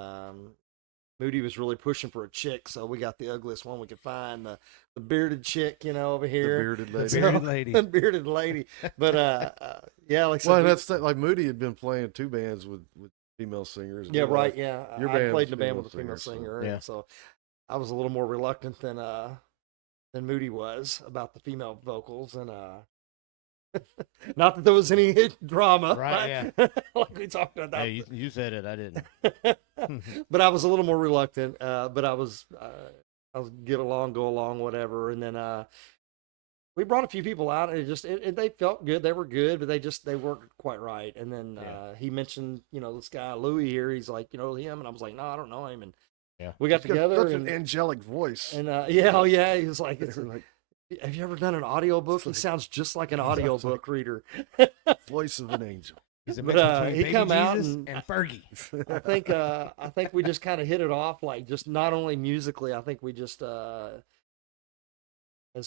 Moody was really pushing for a chick, so we got the ugliest one we could find, the bearded chick, over The here. bearded lady. The bearded lady. The bearded lady. But yeah, like I said, Well, that's like Moody had been playing 2 bands with female singers. yeah, Your right, wife- yeah. your I band played was in a band female with a female singer, so- singer, Yeah. and so I was a little more reluctant than Moody was about the female vocals, and not that there was any drama, Right, like we talked about. Hey, you said it. I didn't. But I was a little more reluctant. But I was get along, go along, whatever. And then we brought a few people out, and they felt good. They were good, but they weren't quite right. And then he mentioned, this guy Luie here. He's like, him, and I was like, no, I don't know him. And Yeah. we got He's got together, such and an angelic voice. and yeah, he was like, Like, have you ever done an audiobook? He sounds just like an audiobook reader. voice of an angel. He's a But, mix between he Baby come out Jesus and- and Fergie. I think we just kind of hit it off, like just not only musically. I think we just as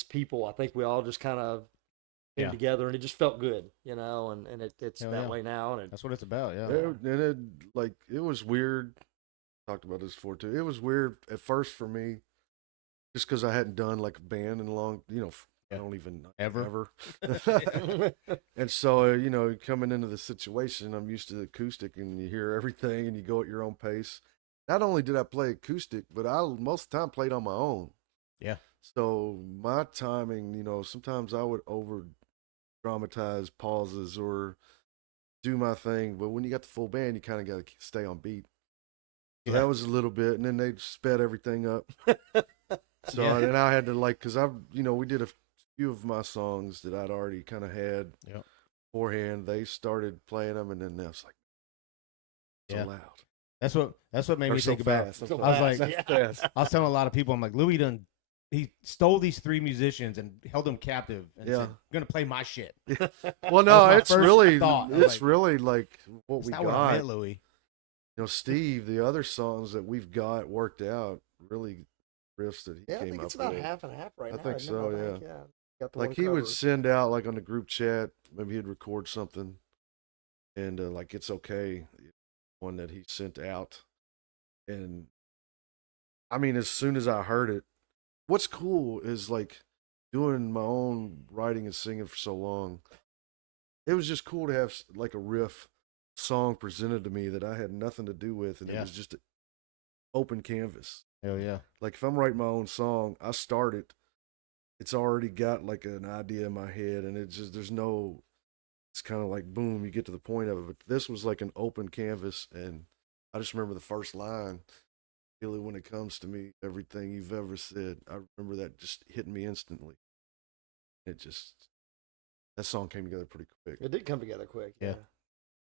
people, I think we all just kind of came Yeah. together, and it just felt good, and it's Hell that yeah. way now. And That's what it's about. Yeah. It was weird. Talked about this before too. It was weird at first for me, just because I hadn't done like a band in a long, I Yeah. don't even Ever. And so, coming into the situation, I'm used to the acoustic, and you hear everything, and you go at your own pace. Not only did I play acoustic, but I most of the time played on my own. Yeah. So my timing, you know, sometimes I would over dramatize pauses or do my thing, but when you got the full band, you kind of got to stay on beat. So Yeah. that was a little bit, and then they sped everything up. So Yeah. and I had to like, cause we did a few of my songs that I'd already kind of had Yep. beforehand. They started playing them, and then I was like, so Yeah. loud. That's what made Or me so think about. fast. So I was fast, like, yeah. fast. I was telling a lot of people, I'm like, Louis he stole these 3 musicians and held them captive and Yeah. said, "I'm gonna play my shit." Well, no, my it's first really, thought. I was it's like, really like what That's we not got. what I meant, Louis. You know, Steve, the other songs that we've got worked out, really riffs that he Yeah, I came think up it's about with. half and half right I now. think isn't it? so, I yeah. think, Got the Like one he would covered. send out like on the group chat, maybe he'd record something, and like it's okay, one that he sent out, and I mean, as soon as I heard it, what's cool is like doing my own writing and singing for so long. It was just cool to have like a riff song presented to me that I had nothing to do with, and it Yeah. was just an open canvas. Hell yeah. Like if I'm writing my own song, I start it. It's already got like an idea in my head, and it's kind of like boom, you get to the point of it. But this was like an open canvas, and I just remember the first line. Really, when it comes to me, everything you've ever said, I remember that just hitting me instantly. That song came together pretty quick. It did come together quick. Yeah. Yeah.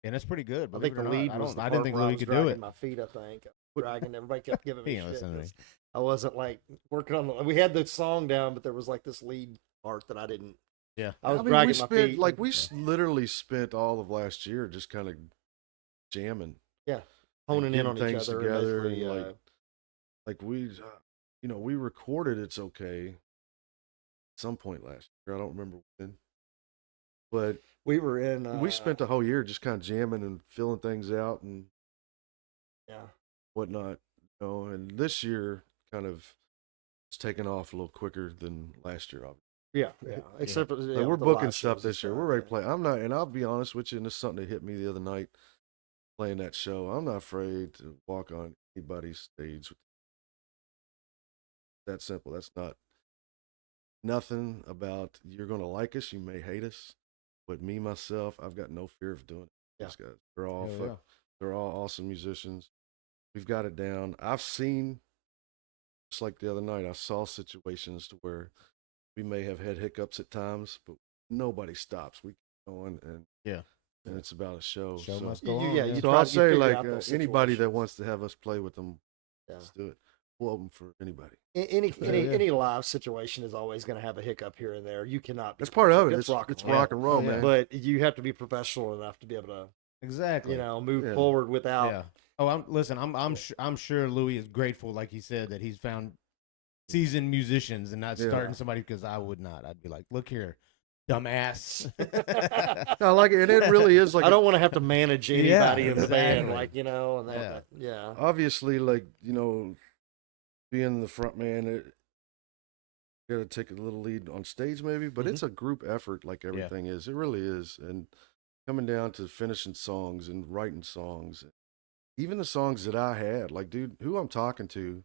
And it's pretty good. I Believe think it the or not. lead was the I part didn't think where I Louis was could do dragging it. my feet. I think dragging. Everybody kept giving me He ain't shit. listening to me. 'Cause I wasn't like working on the. We had the song down, but there was like this lead part that I didn't. Yeah. I was I mean, dragging we my spent feet. like we literally spent all of last year just kind of jamming, honing in getting on each things other together, and basically, and like we recorded "It's Okay" at some point last year. I don't remember when, but we were in. we spent the whole year just kind of jamming and filling things out and Yeah. whatnot, you know. And this year kind of it's taken off a little quicker than last year, obviously. Yeah. Except for Like, we're with the booking live stuff shows and this year. stuff, We're ready yeah. to play. I'm not, and I'll be honest with you, and this is something that hit me the other night playing that show. I'm not afraid to walk on anybody's stage. That simple. That's not nothing about you're gonna like us. You may hate us, but me myself, I've got no fear of doing it. Yeah. These guys, they're all Hell yeah. they're all awesome musicians. We've got it down. I've seen, just like the other night, I saw situations to where we may have had hiccups at times, but nobody stops. We keep going, and Yeah. it's about a show. Show so must go on. Yeah, Yeah. you so try- I'll you say, figure like, out those anybody that situations. wants to have us play with them, Yeah. let's do it. We'll open for anybody. Any live situation is always going to have a hiccup here and there. You cannot. Be That's part of perfect. it. It's It's rock rock and roll, Oh, yeah. man. but you have to be professional enough to be able to, Exactly. move Yeah. forward without. Yeah. Oh, I'm sure Louis is grateful, like he said, that he's found seasoned musicians and not Yeah. starting somebody, because I would not. I'd be like, look here, dumbass. No, like, and it really is like I don't want to have to manage anybody in the band, exactly. and Yeah. yeah. obviously, like, being the front man, it got to take a little lead on stage, maybe, but it's a group effort, like everything is. It really is, and coming down to finishing songs and writing songs, even the songs that I had, like, dude, who I'm talking to,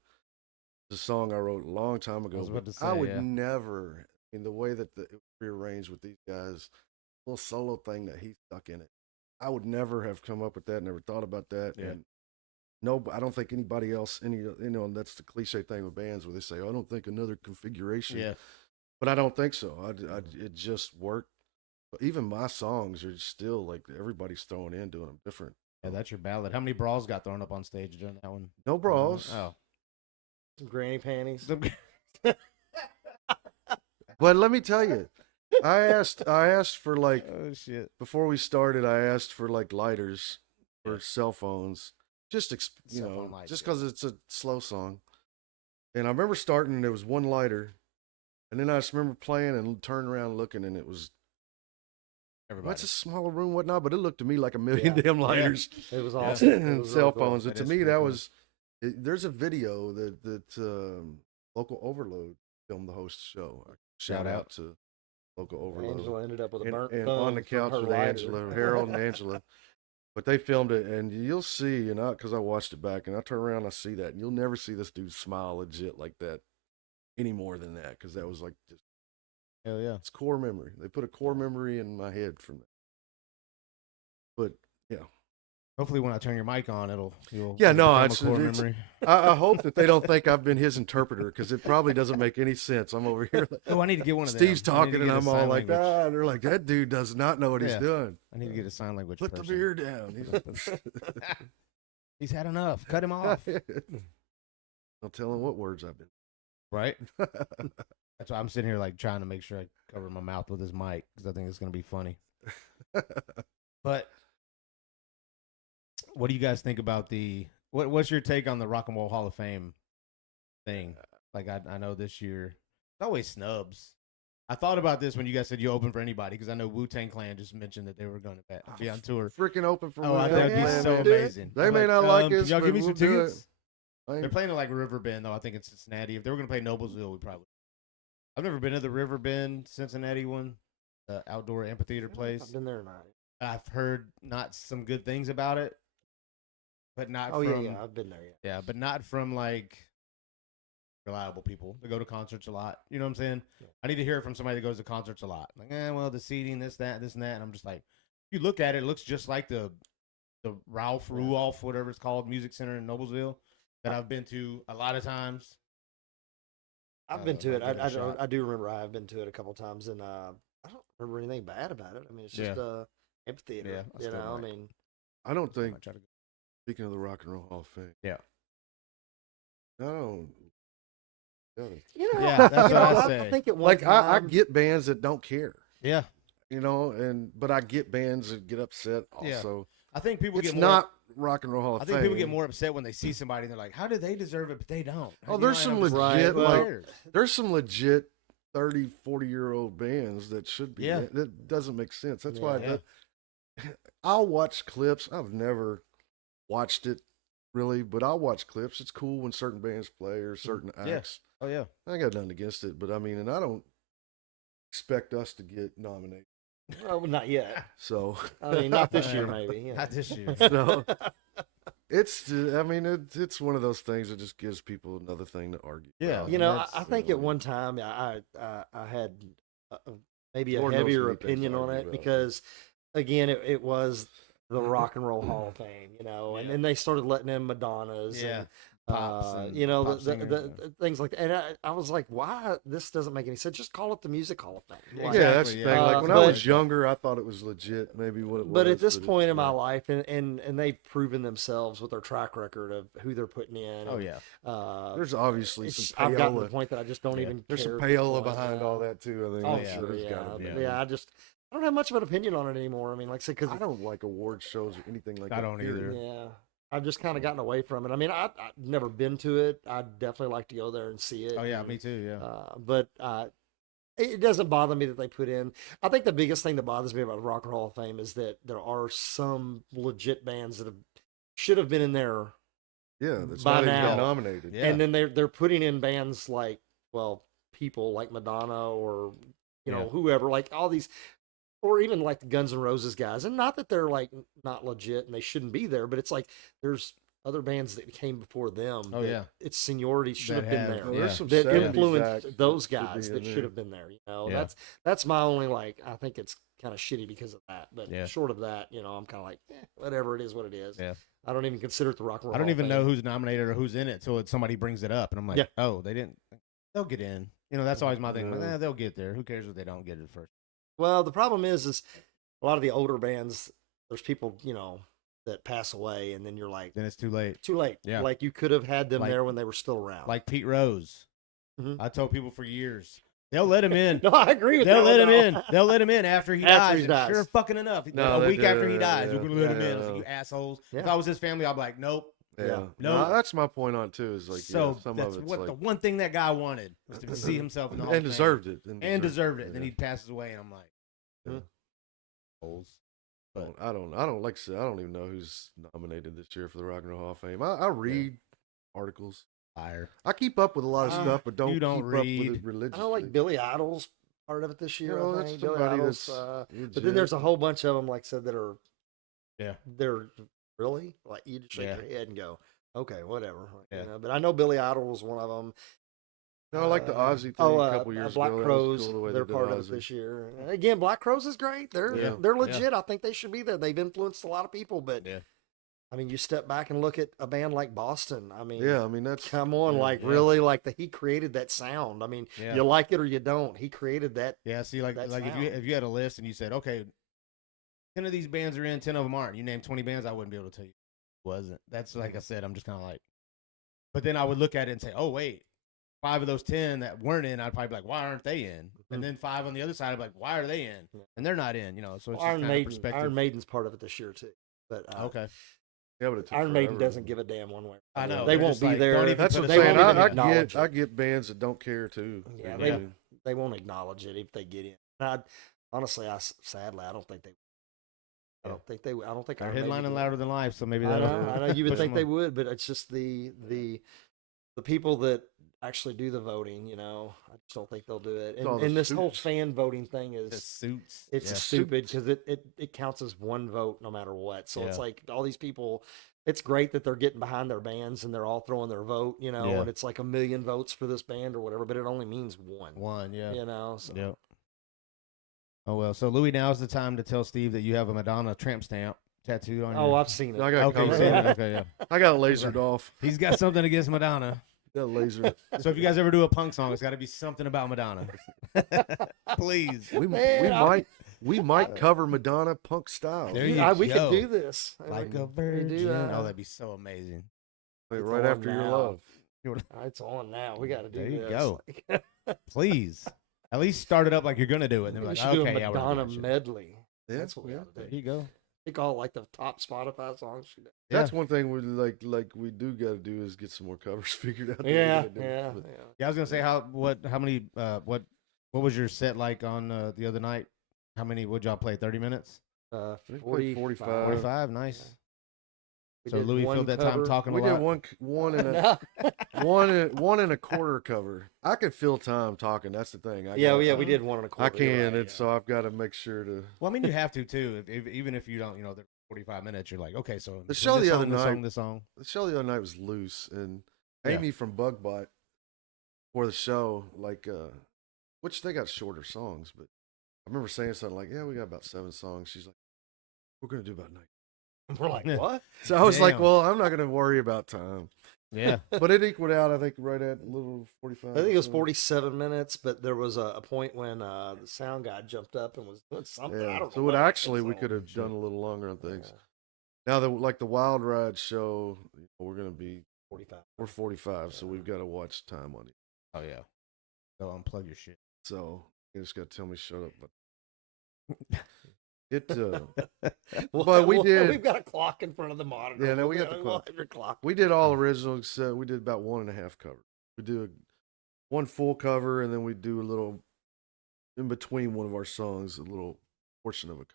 the song I wrote a long time ago. was about but to I say, would yeah. never, in the way that it was rearranged with these guys, little solo thing that he stuck in it. I would never have come up with that, never thought about that. Yeah. And no, I don't think anybody else, and that's the cliche thing with bands where they say, oh, I don't think another configuration. Yeah. But I don't think so. It just worked. But even my songs are still like everybody's throwing in, doing them different. Yeah, that's your ballad. How many bras got thrown up on stage during that one? No bras. Oh. Some granny panties. But let me tell you, I asked for like, Oh, shit. before we started, I asked for like lighters for cell phones, just Cell phone lights, just yeah. because it's a slow song. And I remember starting, and there was one lighter, and then I just remember playing and turning around looking, and it was Everybody. it's a smaller room, whatnot, but it looked to me like a million Yeah. damn lighters It was Yeah. awesome. It and was cell really cool. phones. And That to is me, pretty that cool. was there's a video that Local Overload filmed the host show. Shout out to Local Overload. Angela ended up with a and, burnt and thumb on the from couch her with lighter. Angela, Harold and Angela. But they filmed it, and you'll see, because I watched it back, and I turn around, I see that, and you'll never see this dude smile legit like that any more than that because that was like just Hell yeah. it's core memory. They put a core memory in my head from that. But yeah. Hopefully, when I turn your mic on, you'll Yeah, no, become a it's, core it's memory. I hope that they don't think I've been his interpreter because it probably doesn't make any sense. I'm over here. Oh, I need to get one of them. Steve's I need to talking, get and a I'm all sign like, language. and they're like, that dude does not know what he's Yeah. doing. I need to get a sign language. Put the person. beer down. He's had enough. Cut him off. I'll tell him what words I've been. Right. That's why I'm sitting here like trying to make sure I cover my mouth with his mic because I think it's gonna be funny. But what do you guys think about what's your take on the Rock and Roll Hall of Fame thing? Like I know this year it's always snubs. I thought about this when you guys said you open for anybody because I know Wu-Tang Clan just mentioned that they were going to be on tour. Freaking open for Oh, I thought that'd be Wu-Tang, so man. amazing. They I'm may not like can us, y'all but give me we'll some do it. tickets? They're playing at like Riverbend though. I think in Cincinnati. If they were going to play Noblesville, we probably. I've never been to the Riverbend Cincinnati one, the outdoor amphitheater place. I've been there tonight. I've heard not some good things about it, but not Oh from yeah, I've been there. Yeah. yeah, but not from like reliable people that go to concerts a lot. You know what I'm saying? Yeah. I need to hear it from somebody that goes to concerts a lot. Like, well, the seating, this, and that, and I'm just like, if you look at it, it looks just like the Ralph Ruoff, whatever it's called, Music Center in Noblesville that I've been to a lot of times. I've been to it. I'll give it a shot. I do remember I've been to it a couple times, and I don't remember anything bad about it. I mean, it's just a amphitheater. Yeah, I you still know, might. I mean, I don't I think, might try to go. speaking of the Rock and Roll Hall of Fame, Yeah. I don't. you know, Yeah, that's you what know, I I say. think at one Like, I time, get bands that don't care, Yeah. you know, but I get bands that get upset Yeah. also. I think people It's get more. not Rock and Roll Hall of I Fame. think people get more upset when they see somebody and they're like, "How do they deserve it, but they don't?" Oh, You there's know, and some I'm just legit, who like, cares? there's some legit 30, 40-year-old bands that should be. Yeah. That doesn't make sense. That's Yeah. why I'll watch clips. I've never watched it really, but I'll watch clips. It's cool when certain bands play or certain Yeah. acts. Oh yeah. I got nothing against it, but I mean, and I don't expect us to get nominated. well, not yet. So I mean, not this year, maybe. Yeah. Not this year. So I mean, it's one of those things that just gives people another thing to argue. Yeah. about. You know, That's, I think at one time I had maybe a Lord knows heavier what he thinks opinion I on do it about it. because, again, it was the Rock and Roll Hall of Fame, you know, and Yeah. then they started letting in Madonnas Yeah. and, Pops and you know, pop the singers, things like that. And I was like, why? This doesn't make any sense. Just call it the Music Hall of Fame. Yeah, Like, Yeah, that's the Exactly, thing. yeah. Like when I But- was younger, I thought it was legit. Maybe what it was. But at this it- point in my yeah. life, and they've proven themselves with their track record of who they're putting in. Oh and, yeah. there's There's obviously some I've gotten to the payola. point that I just don't Yeah. even. There's some care at this payola point, behind all that too. I think. Oh, I'm yeah. sure there's yeah, gotta be. but yeah. I don't have much of an opinion on it anymore. I mean, like I said, because I don't like award shows or anything like that. I don't either. yeah, I've just kind of gotten away from it. I mean, I've never been to it. I'd definitely like to go there and see it. Oh yeah. and, Me too. Yeah. but it doesn't bother me that they put in. I think the biggest thing that bothers me about the Rock and Roll Hall of Fame is that there are some legit bands that should have been in there, Yeah, that's By not even now. been nominated. Yeah. and then they're putting in bands like, well, people like Madonna or you know Yeah. whoever, like all these, or even like the Guns N' Roses guys. And not that they're like not legit and they shouldn't be there, but it's like there's other bands that came before them. Oh that yeah. its seniority should That have been have- there. Oh, Yeah. there's some That 70s influenced acts those that should guys be that in should there. have been there. You know, Yeah. that's my only like. I think it's kind of shitty because of that. But Yeah. short of that, you know, I'm kind of like, whatever it is, what it is. Yeah. I don't even consider it the Rock and Roll. I don't Hall of even know Fame. who's nominated or who's in it until somebody brings it up, and I'm like, Yeah. oh, they didn't. They'll get in. You know, that's always my thing. Like, Yeah. they'll get there. Who cares if they don't get it first? Well, the problem is a lot of the older bands. There's people, you know, that pass away, and then you're like, Then it's too late. too late. Yeah. Like you could have had them Like- there when they were still around. Like Pete Rose. Mhm. I told people for years they'll let him in. no, I agree with They'll that. let him one, in. though. They'll let him in after he After dies. he And dies. Sure fucking enough. No, a they week do, after he yeah, dies, yeah. we're gonna let him in. I Yeah. was like, you assholes. If Yeah. I was his family, I'd be like, nope. Yeah. Yeah. No. That's my point on it too. Is like So some that's of it's what like the one thing that guy wanted was to see himself in the Hall and of Fame. deserved it. And deserved it. And then yeah. he passes away, and I'm like, Yeah. holes. I don't like I said, I don't even know who's nominated this year for the Rock and Roll Hall of Fame. I read articles. Fire. I keep up with a lot of stuff, but don't you don't keep up read. with it religiously. I know, like Billy Idol's part of it this year. No, I that's think Billy somebody Idol's. that's But then there's a whole bunch of them, like I said, that are. Yeah. They're really like you just shake Yeah. your head and go, okay, whatever. Like, Yeah. you know, but I know Billy Idol was one of them. No, I like the Ozzy thing a couple years Black ago. That was Crows, cool the way they're they did part of it Ozzy. this year. And again, Black Crows is great. They're Yeah. they're legit. I think they should be there. They've influenced a lot of people, but Yeah. I mean, you step back and look at a band like Boston. I mean, Yeah, I mean that's come on, yeah, like yeah. really, like he created that sound. I mean, Yeah. you like it or you don't. He created that. Yeah, see, like that if sound. if you had a list and you said, okay, 10 of these bands are in, 10 of them aren't. You name 20 bands, I wouldn't be able to tell you who wasn't. That's like I said, I'm just kind of like, but then I would look at it and say, oh wait, 5 of those 10 that weren't in, I'd probably be like, why aren't they in? And then 5 on the other side, I'd be like, why are they in? And they're not in, you know. So it's just Iron kind of Maiden. perspective. Iron Maiden's part of it this year too. But Okay, yeah, but it took Iron Maiden forever. doesn't give a damn one way. I know They they're won't just be like, there. don't even That's put what a I'm They saying. won't song even I acknowledge get I it. get bands that don't care too. Yeah, You they know? they won't acknowledge it if they get in. And honestly, sadly, I don't think they. I don't think they. I don't think They're Iron Maiden headlining would. louder than life, so maybe I that'll. know. You would push think them they up. would, but it's just the people that actually do the voting. You know, I just don't think they'll do it. It's all the And this whole suits. fan voting thing The is suits. it's yeah. stupid because it counts as one vote no matter what. So it's Yeah. like all these people. It's great that they're getting behind their bands and they're all throwing their vote. You know, Yeah. and it's like 1 million votes for this band or whatever, but it only means one. One, yeah. You know, so. Yep. Oh well, so Louie, now's the time to tell Steve that you have a Madonna tramp stamp tattooed on Oh, your. I've seen it. I got Okay, you've covered. seen it. Okay, yeah. I got it lasered off. He's got something against Madonna. Got laser. So if you guys ever do a punk song, it's got to be something about Madonna. Please. We might cover Madonna punk style. There Like, you we go. could do this. Like We- a we virgin. do, Oh, that'd be so amazing. it's right on after your now. love. It's on now. We got to do There you this. go. Like, Please. At least start it up like you're gonna do it. And then be we like, should do okay, a yeah, we're gonna Madonna do that shit. medley. Yeah, That's what we got to There do. you go. Pick all like the top Spotify songs. She does. Yeah. That's one thing we like we do got to do is get some more covers figured out. Yeah, But yeah. I was gonna say how many what was your set like on the other night? How many would y'all play? 30 minutes? I think we played 45. 45, nice. We So did Louie one filled that cover. time talking We a did lot. one and a No. one and a quarter cover. I can fill time talking. That's the thing. Yeah, we did 1 and a I quarter. can, you're right, and yeah. so I've got to make sure to. Well, I mean, you have to too. Even if you don't, you know, they're 45 minutes. You're like, okay, so The show this the other song, this night- song, this song. The show the other night was loose, and Yeah. Amy from Bugbot for the show, like, which they got shorter songs, but I remember saying something like, "Yeah, we got about 7 songs." She's like, "We're gonna do about 9." We're like, Yeah. what? So I was like, Damn. "Well, I'm not gonna worry about time," Yeah, but it equaled out. I think right at a little 45. I think it was so. 47 minutes, but there was a point when the sound guy jumped up and was doing something. I Yeah. don't So know what what actually we it was. could have done a little longer on things. Yeah, Now that like the Wild Ride show, we're gonna be 45. we're 45, so we've got to watch time on it. oh yeah. So unplug your shit. So you just got to tell me shut up. But it Well, But we did- We've got a clock in front of the monitor. Yeah, no, we got the We'll clock. have your clock. we did all original except we did about 1.5 covers. We do one full cover, and then we do a little in between one of our songs, a little portion of a cover.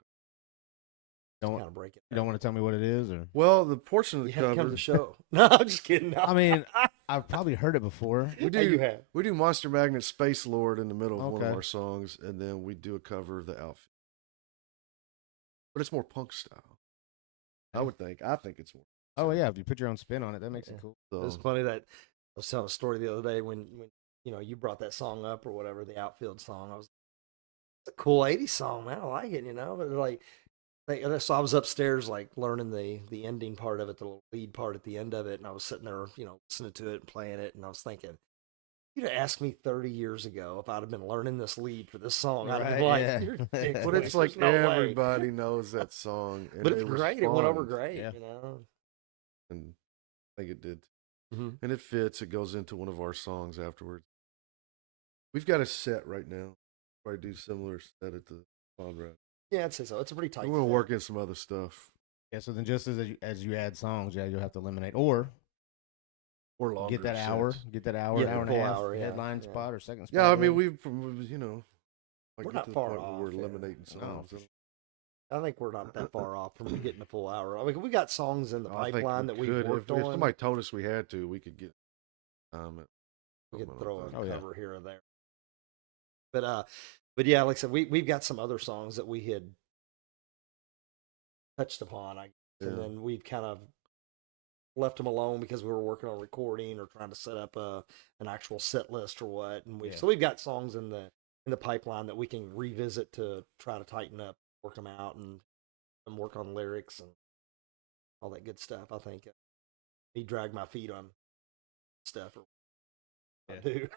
Don't Gotta break it. you don't want to tell me what it is, or Well, the portion of the You have to come to cover the show. No, I'm just kidding. No. I mean, I've probably heard it before. we Yeah, you do have. we do Monster Magnet Space Lord in the middle of one of Okay. our songs, and then we do a cover of the outfit. But it's more punk style. I would think. I think it's more. Oh yeah, if you put your own spin on it, that makes it Yeah. cool. So, It's funny that I was telling a story the other day when you know you brought that song up or whatever, the outfield song. It's a cool 80s song, man. I like it, you know. But like, so I was upstairs like learning the ending part of it, the little lead part at the end of it, and I was sitting there, you know, listening to it and playing it, and I was thinking, you'd have asked me 30 years ago if I'd have been learning this lead for this song. I'd have been Right, like, yeah. you're But ridiculous. but it's like There's no way." everybody knows that song. And But it's they great. It went over respond, great, Yeah. you know. And I think it did. Mhm. And it fits. It goes into one of our songs afterwards. We've got a set right now. Probably do similar set at the Wild Ride. Yeah, I'd say so. It's a pretty tight. We're going to fit. work in some other stuff. Yeah, so then just as you add songs, yeah, you'll have to eliminate or Or longer get that sets. hour, get that hour, Yeah, hour and a full half hour, yeah, headline yeah. spot or second spot. Yeah, I mean, whatever. we've, you know, like We're get not to the far point where we're off, yeah. eliminating Oh, songs. for sure. I think we're not that far off from getting the full hour. I mean, we got songs in the I think pipeline that we could. worked If on. somebody told us we had to, we could get We could throw a Oh, yeah. cover here or there. But yeah, like I said, we've got some other songs that we had touched upon, I guess, and Yeah. then we've kind of left them alone because we were working on recording or trying to set up an actual set list or what. And Yeah. so we've got songs in the pipeline that we can revisit to try to tighten up, work them out, and work on lyrics and all that good stuff. I think he dragged my feet on stuff. I do.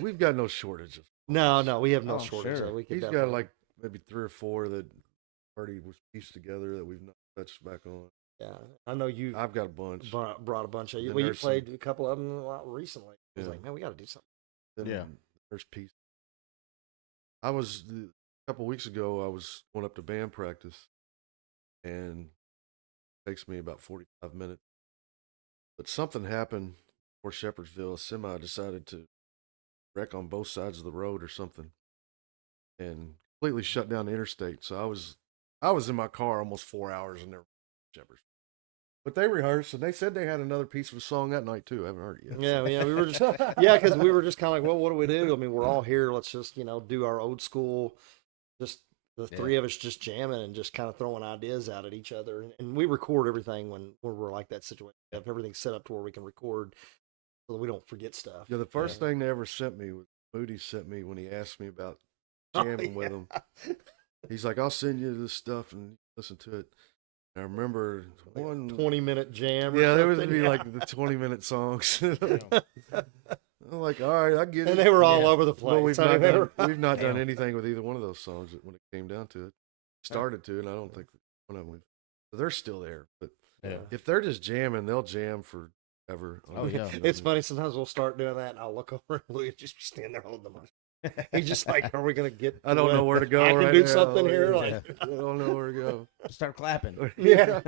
We've got no shortage of. No, we have no Oh, shortage. sure. We could He's got definitely- like maybe 3 or 4 that already was pieced together that we've not touched back on. Yeah, I know you I've got a bunch. brought a bunch of you. Then Well, you there's some- played a couple of them a lot recently. I was Yeah. like, man, we got to do something. Then Yeah. there's piece. A couple weeks ago. I was going up to band practice, and it takes me about 45 minutes. But something happened before Shepherdsville. A semi decided to wreck on both sides of the road or something, and completely shut down the interstate. So I was in my car almost 4 hours in there, Shepherdsville. But they rehearsed, and they said they had another piece of a song that night too. I haven't heard it yet. Yeah, we were just because we were just kind of like, well, what do we do? I mean, we're all here. Let's just do our old school, just the three of us just jamming and just kind of throwing ideas out at each other. And we record everything when we're like that situation. Have everything set up to where we can record so that we don't forget stuff. Yeah, the first thing they ever sent me was Moody sent me when he asked me about Oh, jamming with him. He's like, "I'll send you this stuff and listen to it." And I remember one 20-minute jam. Or Yeah, there would something. be like the 20-minute songs. I'm like, all right, I get it. And they were all Yeah. over the place. But we've I mean, not they done, were- we've not done Damn. anything with either one of those songs when it came down to it. Started to, and I don't think one of them. They're still there, but Yeah. if they're just jamming, they'll jam forever. Oh, yeah. It's funny. Sometimes we'll start doing that, and I'll look over, and Luie just be standing there holding the mic. He's just like, "Are we gonna get? I don't know where to go. I can right do now. something here." Yeah. Like, I don't know where to go. Start clapping. yeah.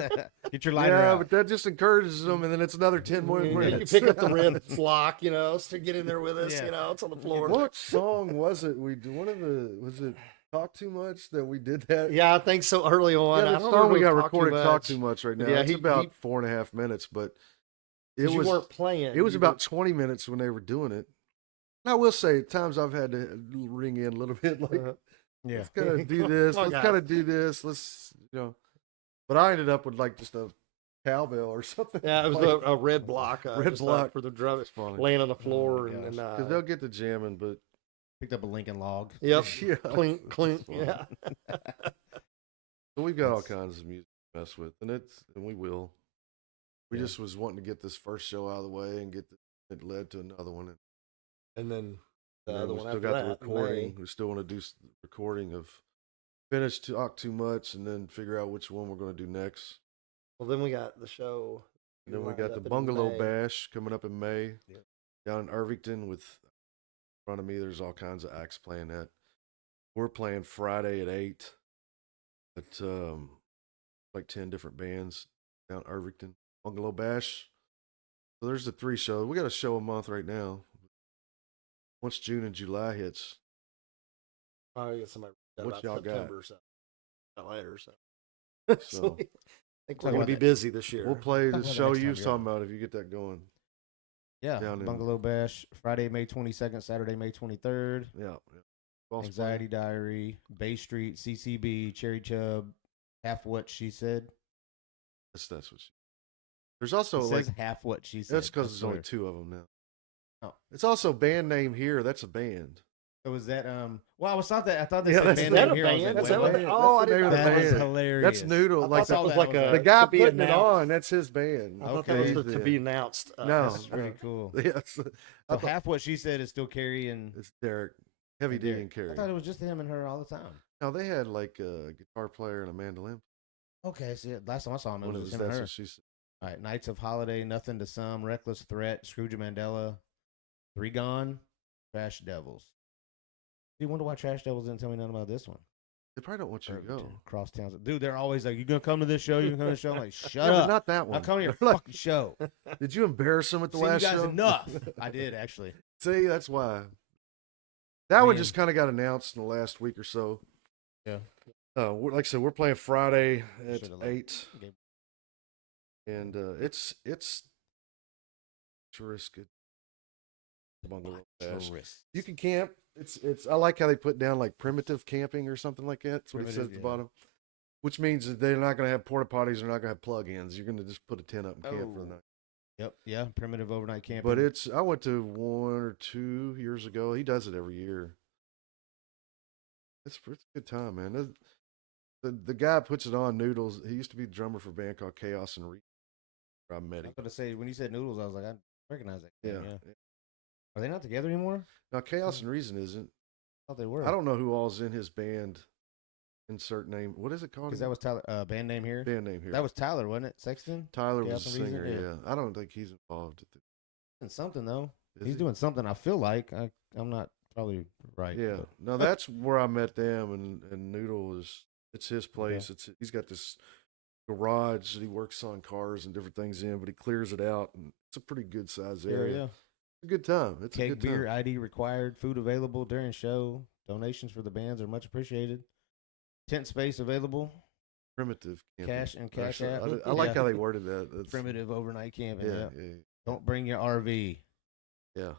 Get your lighter Yeah, out. but that just encourages them, and then it's another 10 more You minutes. pick up the red block, to get in there with us. Yeah. It's on the floor. What song was it? Was it Talk Too Much that we did that? Yeah, I think so. Early on, Yeah, I the don't song remember we if got Talk Too recorded, Talk Much. Too Much right now. Yeah, It's he- about he- 4.5 minutes, but 'Cause you weren't playing. it was You about were- 20 minutes when they were doing it. And I will say, at times I've had to ring in a little bit, like, Yeah. let's kind of do this, Oh, let's God. kind of do this, But I ended up with like just a cowbell or something. Yeah, it was like, a red block. Red just, block. for the drum, funny. laying on the floor, my and because they'll get to jamming, but Picked up a Lincoln log. yep, yeah. clink, clink, Fun. yeah. So we've got all That's- kinds of music to mess with, and we will. We Yeah. just was wanting to get this first show out of the way and it led to another one. And then the And then other we one still after got that, the in recording. May. We still want to do recording of finish Talk Too Much, and then figure out which one we're going to do next. Well, then we got the show. And then we lined got up the in Bungalow May. Bash coming up in May Yep. down in Irvington. With in front of me, there's all kinds of acts playing that. We're playing Friday at 8 at like 10 different bands down Irvington. Bungalow Bash. So there's the 3 shows. We got a show a month right now. Once June and July hits, Oh, I got somebody. What About y'all got? September or so. Later, so. So- I think Talk we're gonna about be that. busy this year. we'll play Talk the about show next you time was you're talking on. about if you get that going. Yeah. Down in- Bungalow Bash, Friday, May 22nd, Saturday, May 23rd. Yeah. Boss Anxiety Diary, Bay Street, CCB, Cherry Chub, Half What She Said. That's what she. There's also It like says half what she said. that's I because there's only swear. 2 of them now. Oh. It's also band name here. That's a band. So was that well, I thought they Yeah, said that's- band is that name a here. I was band? like, Is wait, that what what? they- oh, I That's the didn't name know of the That was band. hilarious. That's noodle. I Like thought that was like the a guy to be putting it announced. on. That's his band. I thought Okay. that He's was to the- be announced. No. That's pretty cool. Yes. I So thought- half what she said is still Carrie and It's Derek. Heavy D and I Carrie. thought it was just him and her all the time. No, they had like a guitar player and a mandolin. Okay, see, last time I saw him, it When was just him and that's her. what she said. All right, Nights of Holiday, Nothing to Some, Reckless Threat, Scrooge and Mandela, Three Gone, Trash Devils. Do you wonder why Trash Devils didn't tell me nothing about this one? They probably don't want you to go. Irvington, Crosstown. Dude, they're always like, "You gonna come to this show? You gonna come to the show?" I'm like, "Shut Yeah, but up! not that one. I'll come to your They're like, fucking show." Did you embarrass them at the See you last guys show? enough. I did actually. See, that's why. That one Man. just kind of got announced in the last week or so. Yeah. Like I said, we're playing Friday at Should've, 8, gave- and it's sure is good. Bungalow Bash. Tourists. You can camp. It's. I like how they put down like primitive camping or something like that. That's what it says Primitive, at the yeah. bottom. which means that they're not going to have porta potties. They're not going to have plug-ins. You're going to just put a tent up and camp for the night. Yep. Yeah. Primitive overnight camping. But I went to 1 or 2 years ago. He does it every year. It's a good time, man. The guy puts it on, Noodles. He used to be the drummer for a band called Chaos and Reach. I met I him. was going to say, when you said Noodles, I was like, I recognize that. Yeah. Are they not together anymore? Now, Chaos and Reason isn't. I thought they were. I don't know who all's in his band. Insert name. What is it called? Because that was Tyler. Band name here. Band name here. That was Tyler, wasn't it? Sexton. Tyler Chaos was the and Reason? singer. Yeah. Yeah. I don't think he's involved. Doing something though. Is He's he? doing something. I feel like I'm not probably right. Yeah. but- No, that's where I met them, and Noodle it's his place. He's got this garage that he works on cars and different things in, but he clears it out, and it's a pretty good size area. Yeah. It's a good time. It's a Cake, good beer, time. ID required. Food available during show. Donations for the bands are much appreciated. Tent space available. Primitive camping. Cash and cash Actually, app. I like Yeah. how they worded that. That's, Primitive overnight camping. yeah, Yeah. yeah, Don't bring your RV. yeah.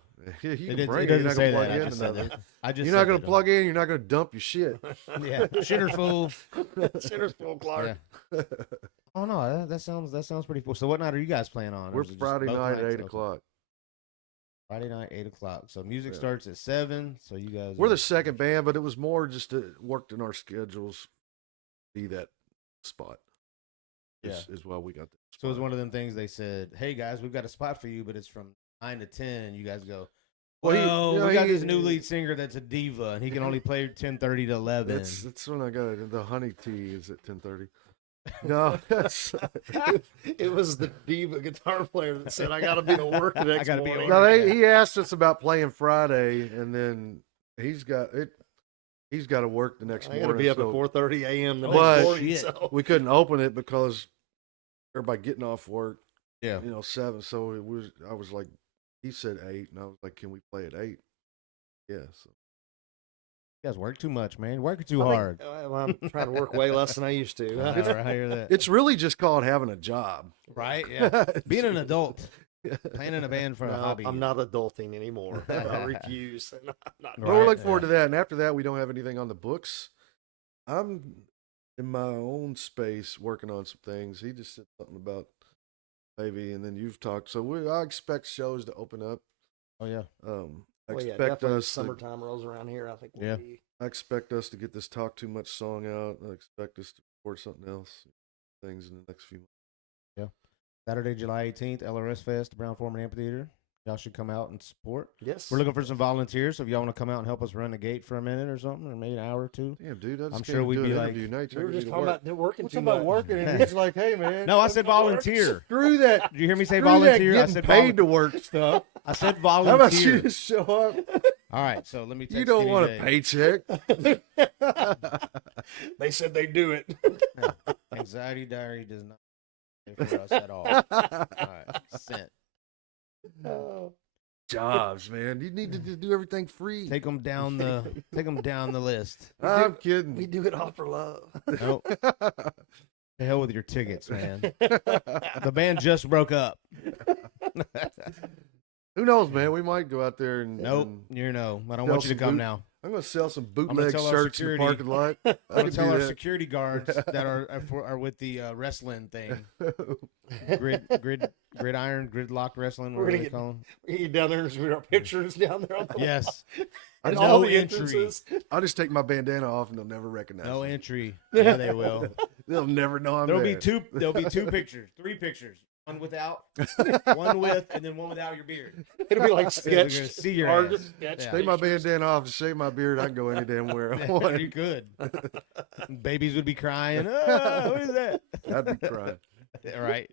You It can did- bring it it. You're doesn't not say gonna that. I plug in just said another. that. I just You're not said gonna that. plug in. You're not gonna dump your shit. Yeah. Shitter's full. Shitter's full, Clark. Yeah. Oh no, that sounds pretty cool. So what night are you guys playing on? Or We're is it just Friday both night at nights? 8 o'clock. Friday night, 8 o'clock. So music Yeah. starts at 7. So you guys. We're are- the second band, but it was more just worked in our schedules. Be that spot. Is why we got that. So it was spot. one of them things they said, "Hey guys, we've got a spot for you, but it's from 9 to 10." And you guys go, Well, "Well, he- you know, we got he- this new lead singer that's a diva, and he can only play 10:30 to 11." That's when I got it. The honey tea is at 10:30. No, that's It was the diva guitar player that said, "I got to be at work the next gotta be at morning." work. no. He asked us about playing Friday, and then he's got it. He's got to work the next I got to morning. be up at so 4:30 a.m. the But- next morning. Shit. So we couldn't open it because everybody getting off work. Yeah. 7. So it was. I was like, he said 8, and I was like, can we play at 8? Yeah. So You guys work too much, man. Working too I think- hard. well, I'm trying to work way less than I used to. I know, right? I hear that. it's really just called having a job. Right? Yeah. Being an adult, playing in a band for a No, hobby. I'm not adulting anymore. I refuse. I'm not But we're Right, looking forward yeah. to that. And after that, we don't have anything on the books. I'm in my own space working on some things. He just said something about maybe, and then you've talked. So I expect shows to open up. Oh yeah. I Well, yeah, expect definitely us. To, summertime rolls around here. I think we'll Yeah. be. I expect us to get this Talk Too Much song out. I expect us to record something else, things in the next few months. Saturday, July 18th, LRS Fest, Brown Foreman Amphitheater. Y'all should come out and support. Yes. We're looking for some volunteers, so if y'all want to come out and help us run the gate for a minute or something, or maybe an hour or two. Damn, dude, I just I'm came sure to we'd do be an like- interview. Now you're We trying were to just get talking to work. about working What's too about much. working? And he's like, hey, man. No, I come said to work. volunteer. Screw that. Did you hear me say Screw that volunteer? I getting said paid to work stuff. I said How about you volunteer. just show up? All right, so let me text You don't Skinny want J. a paycheck. They said they do it. Anxiety diary does not pay for us at all. All right, sent. Jobs, man. You need to just do everything free. Take them down the list. I'm We kidding. do it all for love. Nope. The hell with your tickets, man. The band just broke up. Who knows, man? We might go out there and. Nope, and you know. I don't Sell want you to some come boot- now. I'm going to sell some gonna bootleg tell our shirts in the security- parking lot. I I'm gonna can tell do our that. security guards that are with the wrestling thing, gridiron, gridlock wrestling. We're What do gonna they get- call 'em? We get down there and just read our pictures down there on the Yes, and no all the entry. entrances. I'll just take my bandana off and they'll never recognize no me. entry. Yeah, they will. They'll never know I'm There'll there. be two. There'll be 2 pictures, 3 pictures. One without, one with, and then one without your beard. It'll be like They're sketched. gonna see your artist ass. sketch Yeah. Take my pictures. bandana off and shave my beard. I can go any damn where I you want. could. Babies would be crying. Ah, what is that? I'd be crying. Right.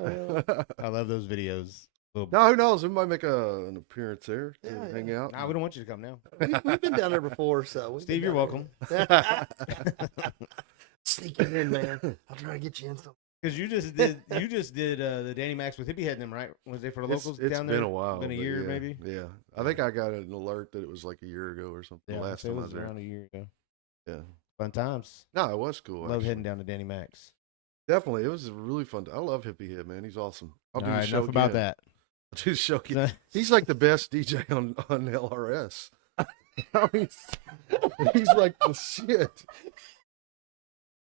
I love those videos. No, who knows? We might make an appearance there to Yeah, hang out. Nah, we don't want you to come now. We've been down there before, so we've Steve, been you're down welcome. there. Sneak in, man. I'll try to get you in some. Because you just did the Danny Max with Hippie Head them, right? Was they for the locals It's down there? been a while. Been a but year yeah, maybe. Yeah. I think I got an alert that it was like a year ago or something. Yeah, the last so it time I was was there. around a year ago. Yeah. Fun times. No, it was cool. Love actually. heading down to Danny Max. Definitely. It was really fun. I love Hippie Head, man. He's awesome. I'll do All the right, show enough about again. that. I'll do the show again. So- He's like the best DJ on LRS. I mean, he's like the shit.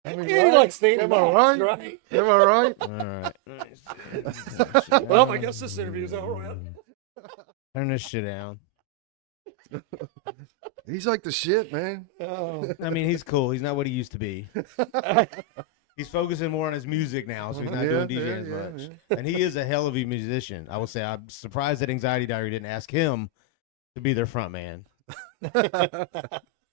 I mean, Yeah, he likes Danny Am I Mosh, right? right? Am I right? All right. Well, I guess this interview's over. Turn this shit down. He's like the shit, man. Oh. I mean, he's cool. He's not what he used to be. He's focusing more on his music now, so he's not doing DJing as much. And he is a hell of a musician. I will say, I'm surprised that Anxiety Diary didn't ask him to be their front man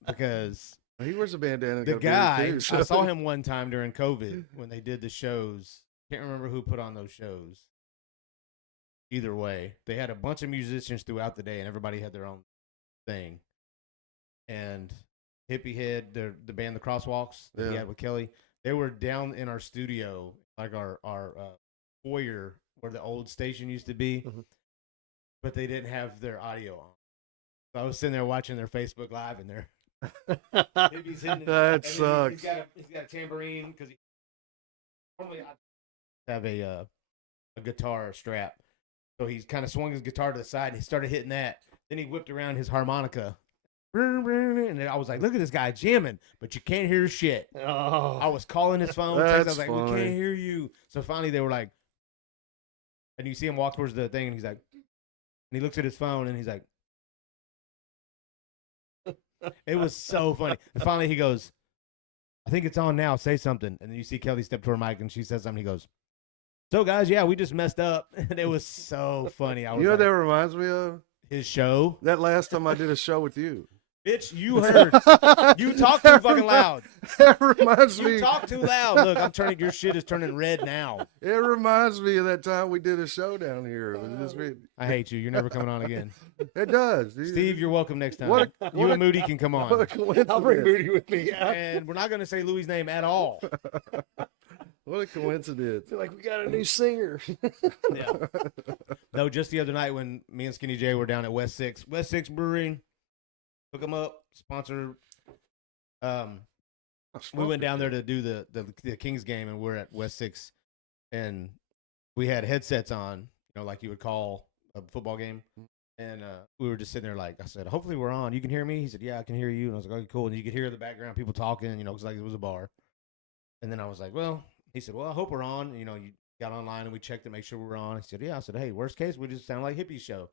because He wears a bandana. and the got a beard, guy, too, so- I saw him one time during COVID when they did the shows. Can't remember who put on those shows. Either way, they had a bunch of musicians throughout the day, and everybody had their own thing. And Hippie Head, the band The Crosswalks that he Yeah. had with Kelly, they were down in our studio, like our foyer where the old station used to be, Mhm. but they didn't have their audio on. So I was sitting there watching their Facebook Live, and they're Hippie's hitting it. That And then sucks. he's got a tambourine because normally I have a guitar strap, so he's kind of swung his guitar to the side and he started hitting that. Then he whipped around his harmonica, and I was like, "Look at this guy jamming, but you can't hear shit." I Oh. was calling his phone. Text, I That's was like, "We funny. can't hear you." So finally, they were like, and you see him walk towards the thing, and he's like, and he looks at his phone, and he's like. It was so funny. And finally, he goes, "I think it's on now. Say something." And then you see Kelly step to her mic, and she says something. He goes, "So, guys, yeah, we just messed up." And it was so funny. I was You know what like, that reminds me of? his show. That last time I did a show with you. Bitch, you heard. You talk too fucking loud. That reminds You me. talk too loud. Look, I'm turning, your shit is turning red now. It reminds me of that time we did a show down here. It was just I hate you. You're never coming on again. It does. Steve, you're welcome next time. What You a- and Moody can come What a on. coincidence. I'll bring Moody with me. Yeah. And we're not going to say Louie's name at all. What a coincidence. Feel like we got a new singer. Yeah. No, just the other night when me and Skinny J were down at West 6 Brewing, hook them up, sponsor. We went down there to do the Kings game, and we're at West 6, and we had headsets on, like you would call a football game. And we were just sitting there, like I said, hopefully we're on. You can hear me? He said, yeah, I can hear you. And I was like, okay, cool. And you could hear in the background people talking, because like it was a bar. And then I was like, well, he said, well, I hope we're on. You got online and we checked to make sure we were on. He said, yeah. I said, hey, worst case, we just sound like Hippie Show.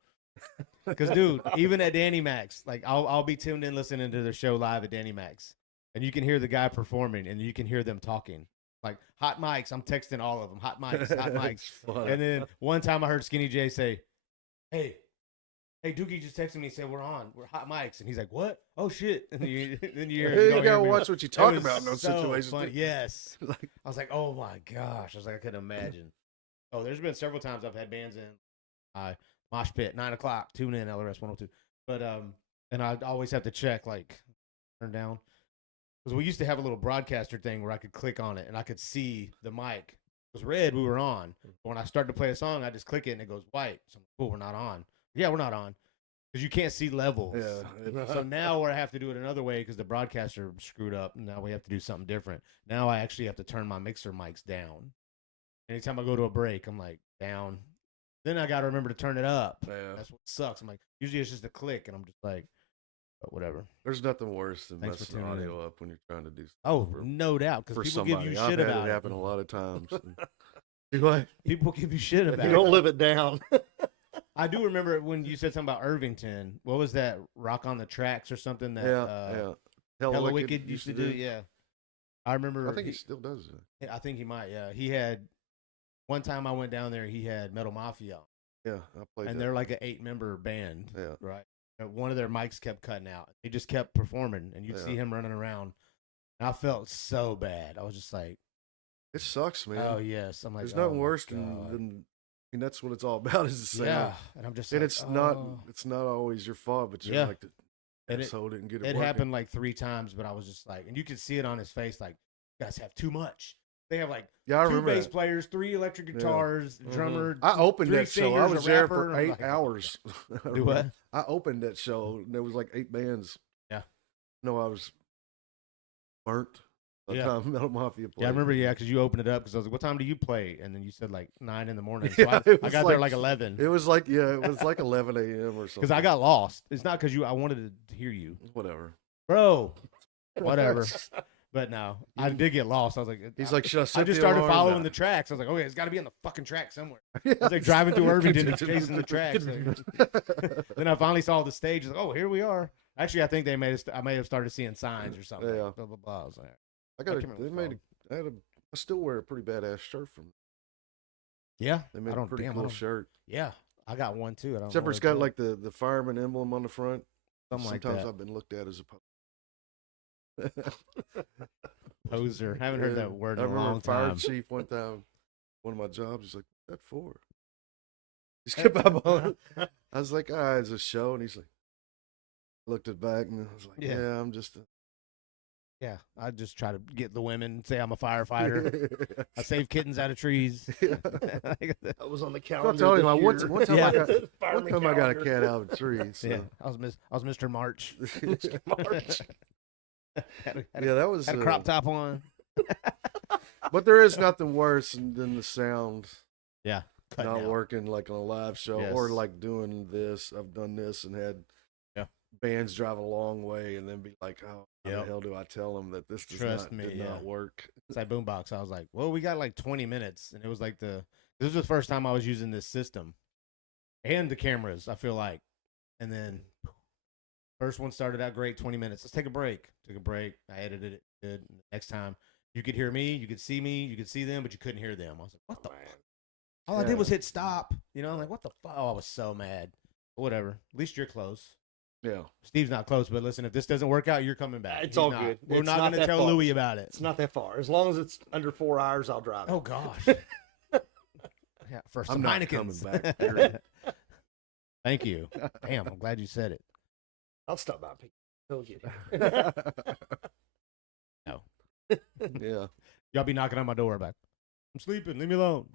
Because, dude, even at Danny Mac's, like I'll be tuned in listening to their show live at Danny Mac's. And you can hear the guy performing and you can hear them talking. Like, hot mics. I'm texting all of them. Hot mics, hot mics. And then one time I heard Skinny J say, hey, Dookie just texted me and said, we're on. We're hot mics. And he's like, what? Oh, shit. And then you hear You hear gotta me. watch what you It talk was about in those so situations. funny. Yes. Like, I was like, oh, my gosh. I was like, I couldn't imagine. Oh, there's been several times I've had bands in. Mosh Pit, 9 o'clock, tune in, LRS 102. But, and I always have to check, like, turn down. Because we used to have a little broadcaster thing where I could click on it and I could see the mic. It was red, we were on. But when I started to play a song, I just click it and it goes white. So I'm like, cool, we're not on. Yeah, we're not on. Because you can't see levels. yeah. So now I have to do it another way because the broadcaster screwed up. And now we have to do something different. Now I actually have to turn my mixer mics down. Anytime I go to a break, I'm like, down. Then I got to remember to turn it up. Yeah. That's what sucks. I'm like, usually it's just a click, and I'm just like, but whatever. There's nothing worse than Thanks for messing tuning audio up when you're trying to do something Oh, for, no doubt, for because people somebody. give you I've shit had about it it. happen a lot of times. Do what? People give you shit about You it. don't live it down. I do remember when you said something about Irvington. What was that? Rock on the Tracks or something that Yeah. Hella Wicked used to do? Yeah. I remember. I think he still does it. I think he might, yeah. He had, one time I went down there, he had Metal Mafia. Yeah, I played And that. they're like an 8-member band. Yeah. Right. And one of their mics kept cutting out. He just kept performing, and you'd Yeah. see him running around. And I felt so bad. I was just like, It sucks, man. oh, yes. I'm like, There's nothing oh, my worse God. than I mean, that's what it's all about is the sound. Yeah. And I'm just And like, it's oh. not always your fault, but you're Yeah. like the And asshole didn't get it It working. happened like 3 times, but I was just like, and you could see it on his face, like, you guys have too much. They have like Yeah, I 2 remember bass that. players, 3 electric guitars, drummer. I opened 3 that show. I singers, was a there rapper. for I'm 8 like, hours. Do what? I opened that show, and there was like 8 bands. Yeah. No, I was burnt by the Yeah. time Metal Mafia played. Yeah, I remember, because you opened it up, because I was like, what time do you play? And then you said like 9 in the morning. So Yeah, I it got was there like- like 11. It was like, it was like 11 a.m. or something. Because I got lost. It's not because I wanted to hear you. Whatever. Bro, whatever. But no, I did get lost. I was like, He's like, should I set I just the started alarm? following Nah. the tracks. I was like, okay, it's got to be on the fucking track somewhere. Yeah. I was like driving through Irvington, and chasing the tracks. Then I finally saw the stage. I was like, oh, here we are. Actually, I think they made us. I may have started seeing signs or something. Yeah. Blah blah blah. I was like, I can't got. remember They what it's made. I still wear a pretty badass shirt from. yeah, They made I a don't pretty damn, I cool don't- shirt. Yeah, I got one too. I don't. Except know for it's what got like the fireman emblem on the front. something like Sometimes that. I've been looked at as a Poser. Haven't heard that word I in a remember long fire time. chief one time, one of my jobs, he's like, "What's that for?" He's kept my bone. I was like, "Ah, it's a show," and he's like, looked it back, and I was like, Yeah. "Yeah, I'm just." Yeah, I just try to get the women. Say I'm a firefighter. I save kittens out of trees. That was on the calendar. I'm telling you, this one year. time, Yeah. I got, Fireman one time I got a calendar. cat out of a tree. So. Yeah, I was Mr. March. March. had Yeah, that was a crop top on. But there is nothing worse than the sound Yeah, cutting not out. working like on a live show or Yes. like doing this. I've done this and had Yeah. bands drive a long way and then be like, "Oh, how Yep. the hell do I tell them that this does Trust not, me, did yeah. not work?" It's like boombox. I was like, well, we got like 20 minutes, and it was like this was the first time I was using this system, and the cameras. I feel like, and then first one started out great, 20 minutes. Let's take a break. Took a break. I edited it good. Next time, you could hear me, you could see me, you could see them, but you couldn't hear them. I was like, what the? Fuck? All I did Yeah. was hit stop. You know, I'm like, what the fuck? Oh, I was so mad. But whatever. At least you're close. Yeah. Steve's not close, but listen, if this doesn't work out, you're coming back. It's He's all not. good. We're It's not not going to that tell far. Luie about it. It's not that far. As long as it's under 4 hours, I'll drive it. Oh gosh. Yeah, for some I'm not Heinekens. coming back, period. Thank you. Damn, I'm glad you said it. I'll stop by. He'll get it. No. Yeah. Y'all be knocking on my door back. I'm sleeping. Leave me alone.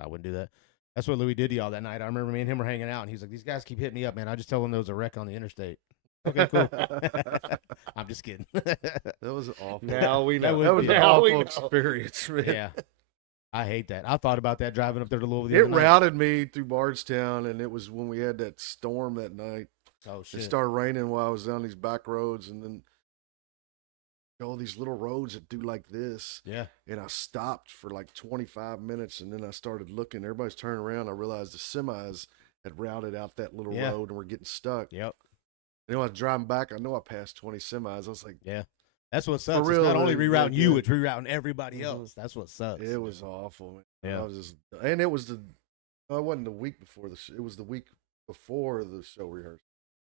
I wouldn't do that. That's what Luie did to y'all that night. I remember me and him were hanging out, and he's like, "These guys keep hitting me up, man. I just tell them there was a wreck on the interstate." Okay, cool. I'm just kidding. That was awful. Now we know. That was an Now we awful know. experience, man. Yeah. I hate that. I thought about that driving up there to Louisville. the It other night. routed me through Bardstown, and it was when we had that storm that night. Oh It shit. started raining while I was down these back roads, and then all these little roads that do like this. Yeah. And I stopped for like 25 minutes, and then I started looking. Everybody's turning around. I realized the semis had routed out that little Yeah. road and were getting stuck. Yep. And when I was driving back, I know I passed 20 semis. I was like, Yeah. That's what sucks. real, It's not only like, rerouting you, good. it's rerouting everybody Mhm. else. That's what sucks. it was awful. Man. Yeah. I was just, and it was it wasn't the week before it was the week before the show rehearsal.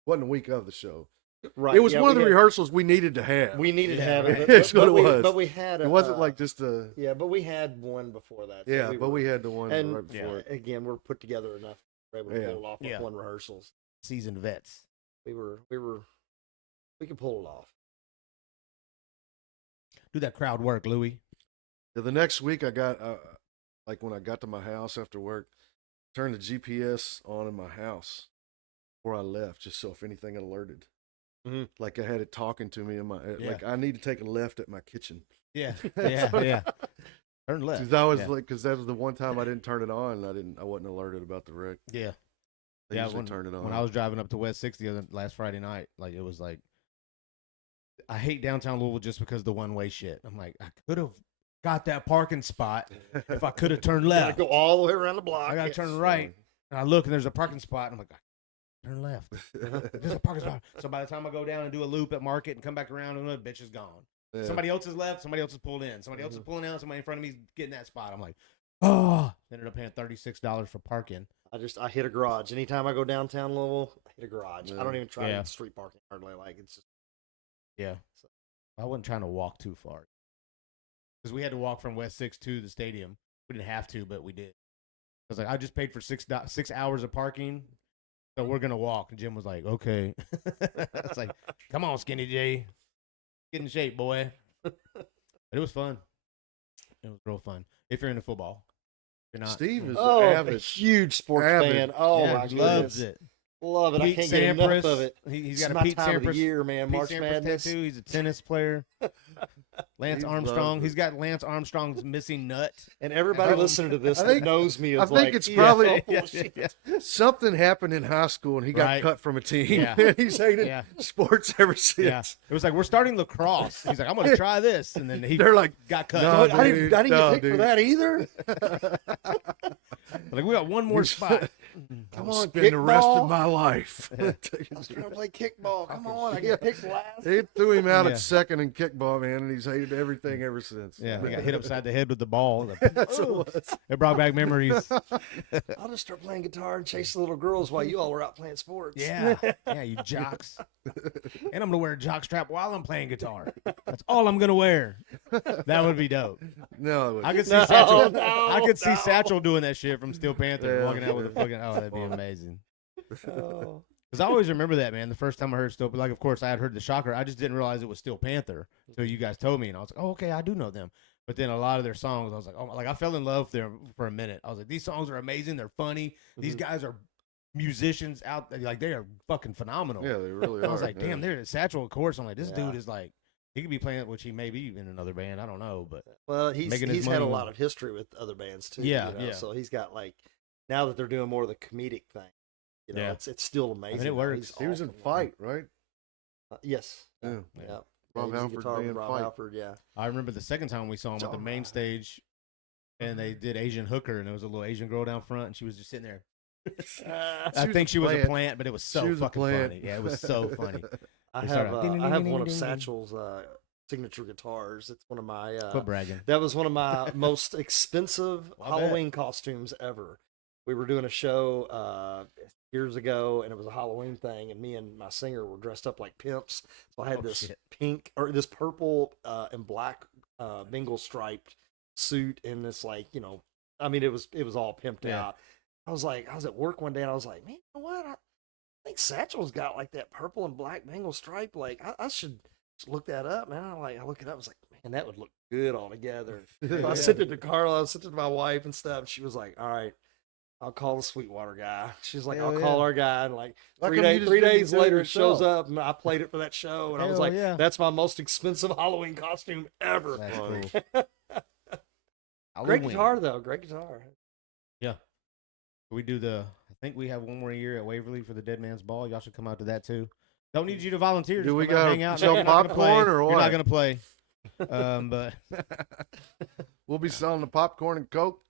It wasn't the week of the show. Right. It was yeah, one of the we had- rehearsals we needed to have. We needed to Yeah, have it. right. That's what it we, was. But we had It wasn't like just a Yeah, but we had one before that. so yeah, but were- we had the one and right before. it. again, we're put together enough. We're able to Yeah. pull it off with Yeah. one rehearsals. Seasoned vets. We could pull it off. Do that crowd work, Luie. Yeah, the next week I got like when I got to my house after work, turned the GPS on in my house before I left, just so if anything alerted. Mhm. Like I had it talking to me in my Yeah. like I need to take a left at my kitchen. Yeah. Yeah. Yeah. Turn left. Because I was yeah. like, because that was the one time I didn't turn it on. And I wasn't alerted about the wreck. Yeah. I Yeah, usually turn it on. When I was driving up to West 60 last Friday night, like it was like, I hate downtown Louisville just because the one way shit. I'm like, I could have got that parking spot if I could have turned Gotta left. go all the way around the block. I gotta Yes. turn right, and I look and there's a parking spot, and I'm like, turn left. There's a parking spot. So by the time I go down and do a loop at Market and come back around, and the bitch is gone. Yeah. Somebody else is left. Somebody else is pulled in. Somebody else is Mhm. pulling out. Somebody in front of me is getting that spot. I'm like, oh. Ended up paying $36 for parking. I hit a garage. Anytime I go downtown Louisville, I hit a garage. I don't Yeah. even try to Yeah. get street parking hardly. Like it's just, Yeah. I wasn't trying to walk too far. Because we had to walk from West 6 to the stadium. We didn't have to, but we did. I was like, I just paid for 6 hours of parking, so we're going to walk. And Jim was like, okay. It's like, come on, Skinny J. Get in shape, boy. But it was fun. It was real fun. If you're into football. If you're not. Steve is oh, a avid. huge sports Avid. fan. Oh yeah, my he loves goodness, it. love it. I Pete can't get enough Sampras. of it. He's It's got a my Pete time of the Sampras. year, man. Pete March Sampras Madness. tattoo. He's a tennis player. Lance He Armstrong. loves He's got Lance Armstrong's missing nut. And everybody I- listening to this I that think- knows me I is think like, it's probably Yeah. something happened in high school and he got Right. cut from a team. Yeah. And he's hated Yeah. sports ever since. Yeah. It was like, we're starting lacrosse. He's like, I'm going to try this. And then he They're like, got cut. No, I didn't dude, get picked dude. for that either. Like, we got one more spot. Come I'll on, spend the rest kickball. of my life. I was trying to play kickball. Come on, I get picked last. They threw him out Yeah. at second in kickball, man, and he's hated everything ever since. Yeah, he got hit upside the head with the ball. Like, That's what it was. it brought back memories. I'll just start playing guitar and chase the little girls while you all were out playing sports. Yeah, yeah, you jocks. And I'm gonna wear a jock strap while I'm playing guitar. That's all I'm gonna wear. That would be dope. No, it I was, could see Satchel. no, I could see no. Satchel doing that shit from Steel Panther, Yeah. walking out with a fucking. Oh, that'd be amazing. Oh. Because I always remember that, man. The first time I heard Steel, like, of course, I had heard the Shocker. I just didn't realize it was Steel Panther until you guys told me, and I was like, oh, okay, I do know them. But then a lot of their songs, I was like, oh, like I fell in love with them for a minute. I was like, these songs are amazing. They're funny. These guys are musicians out, like they are fucking phenomenal. yeah, they really are. I was like, yeah. damn, they're Satchel, of course. I'm like, this Yeah. dude is like, he could be playing, which he may be in another band. I don't know, but Well, he's Making his had a money. lot of history with other bands too. Yeah, you know? yeah. So he's got like now that they're doing more of the comedic thing. You know, Yeah. it's still amazing. it though. works. He's He was in awesome. Fight, right? Yes. Yeah. Yeah. Rob He's a Halford guitar with band Rob Fight. Halford, yeah. I remember the second time we saw him It's at the main alright. stage, and they did Asian Hooker, and there was a little Asian girl down front, and she was just sitting there. I was think a she was a plant. plant, but it was She so was a fucking plant. funny. Yeah, it was so funny. I They have started out, ding, ding, I have ding, one ding, of ding, ding. Satchel's signature guitars. It's one of my Quit bragging. that was one of my most expensive I bet. Halloween costumes ever. We were doing a show years ago, and it was a Halloween thing, and me and my singer were dressed up like pimps. So I had Oh, this shit. pink or this purple and black Bengal striped suit, and this like I mean it was all pimped Yeah. out. I was at work one day, and I was like, man, you know what? I think Satchel's got like that purple and black Bengal stripe. Like I should look that up, man. I look it up. I was like, man, that would look good all together. So I sent it to Carla. I sent it to my wife and stuff. And she was like, all right, I'll call the Sweetwater guy. She's like, Hell I'll call yeah. our guy. And like How three come you days, just 3 didn't days do it later, it shows yourself? up, and I played it for that show. And I was Hell like, yeah. that's my most expensive Halloween costume ever. That's Funny. cool. Great Halloween. guitar though. Great guitar. Yeah. We do I think we have one more year at Waverly for the Dead Man's Ball. Y'all should come out to that too. Don't need you to volunteer. Do Just we come out and gotta hang out. sell You're not gonna play. popcorn or You're what? not going to play. But We'll be selling the popcorn and Coke.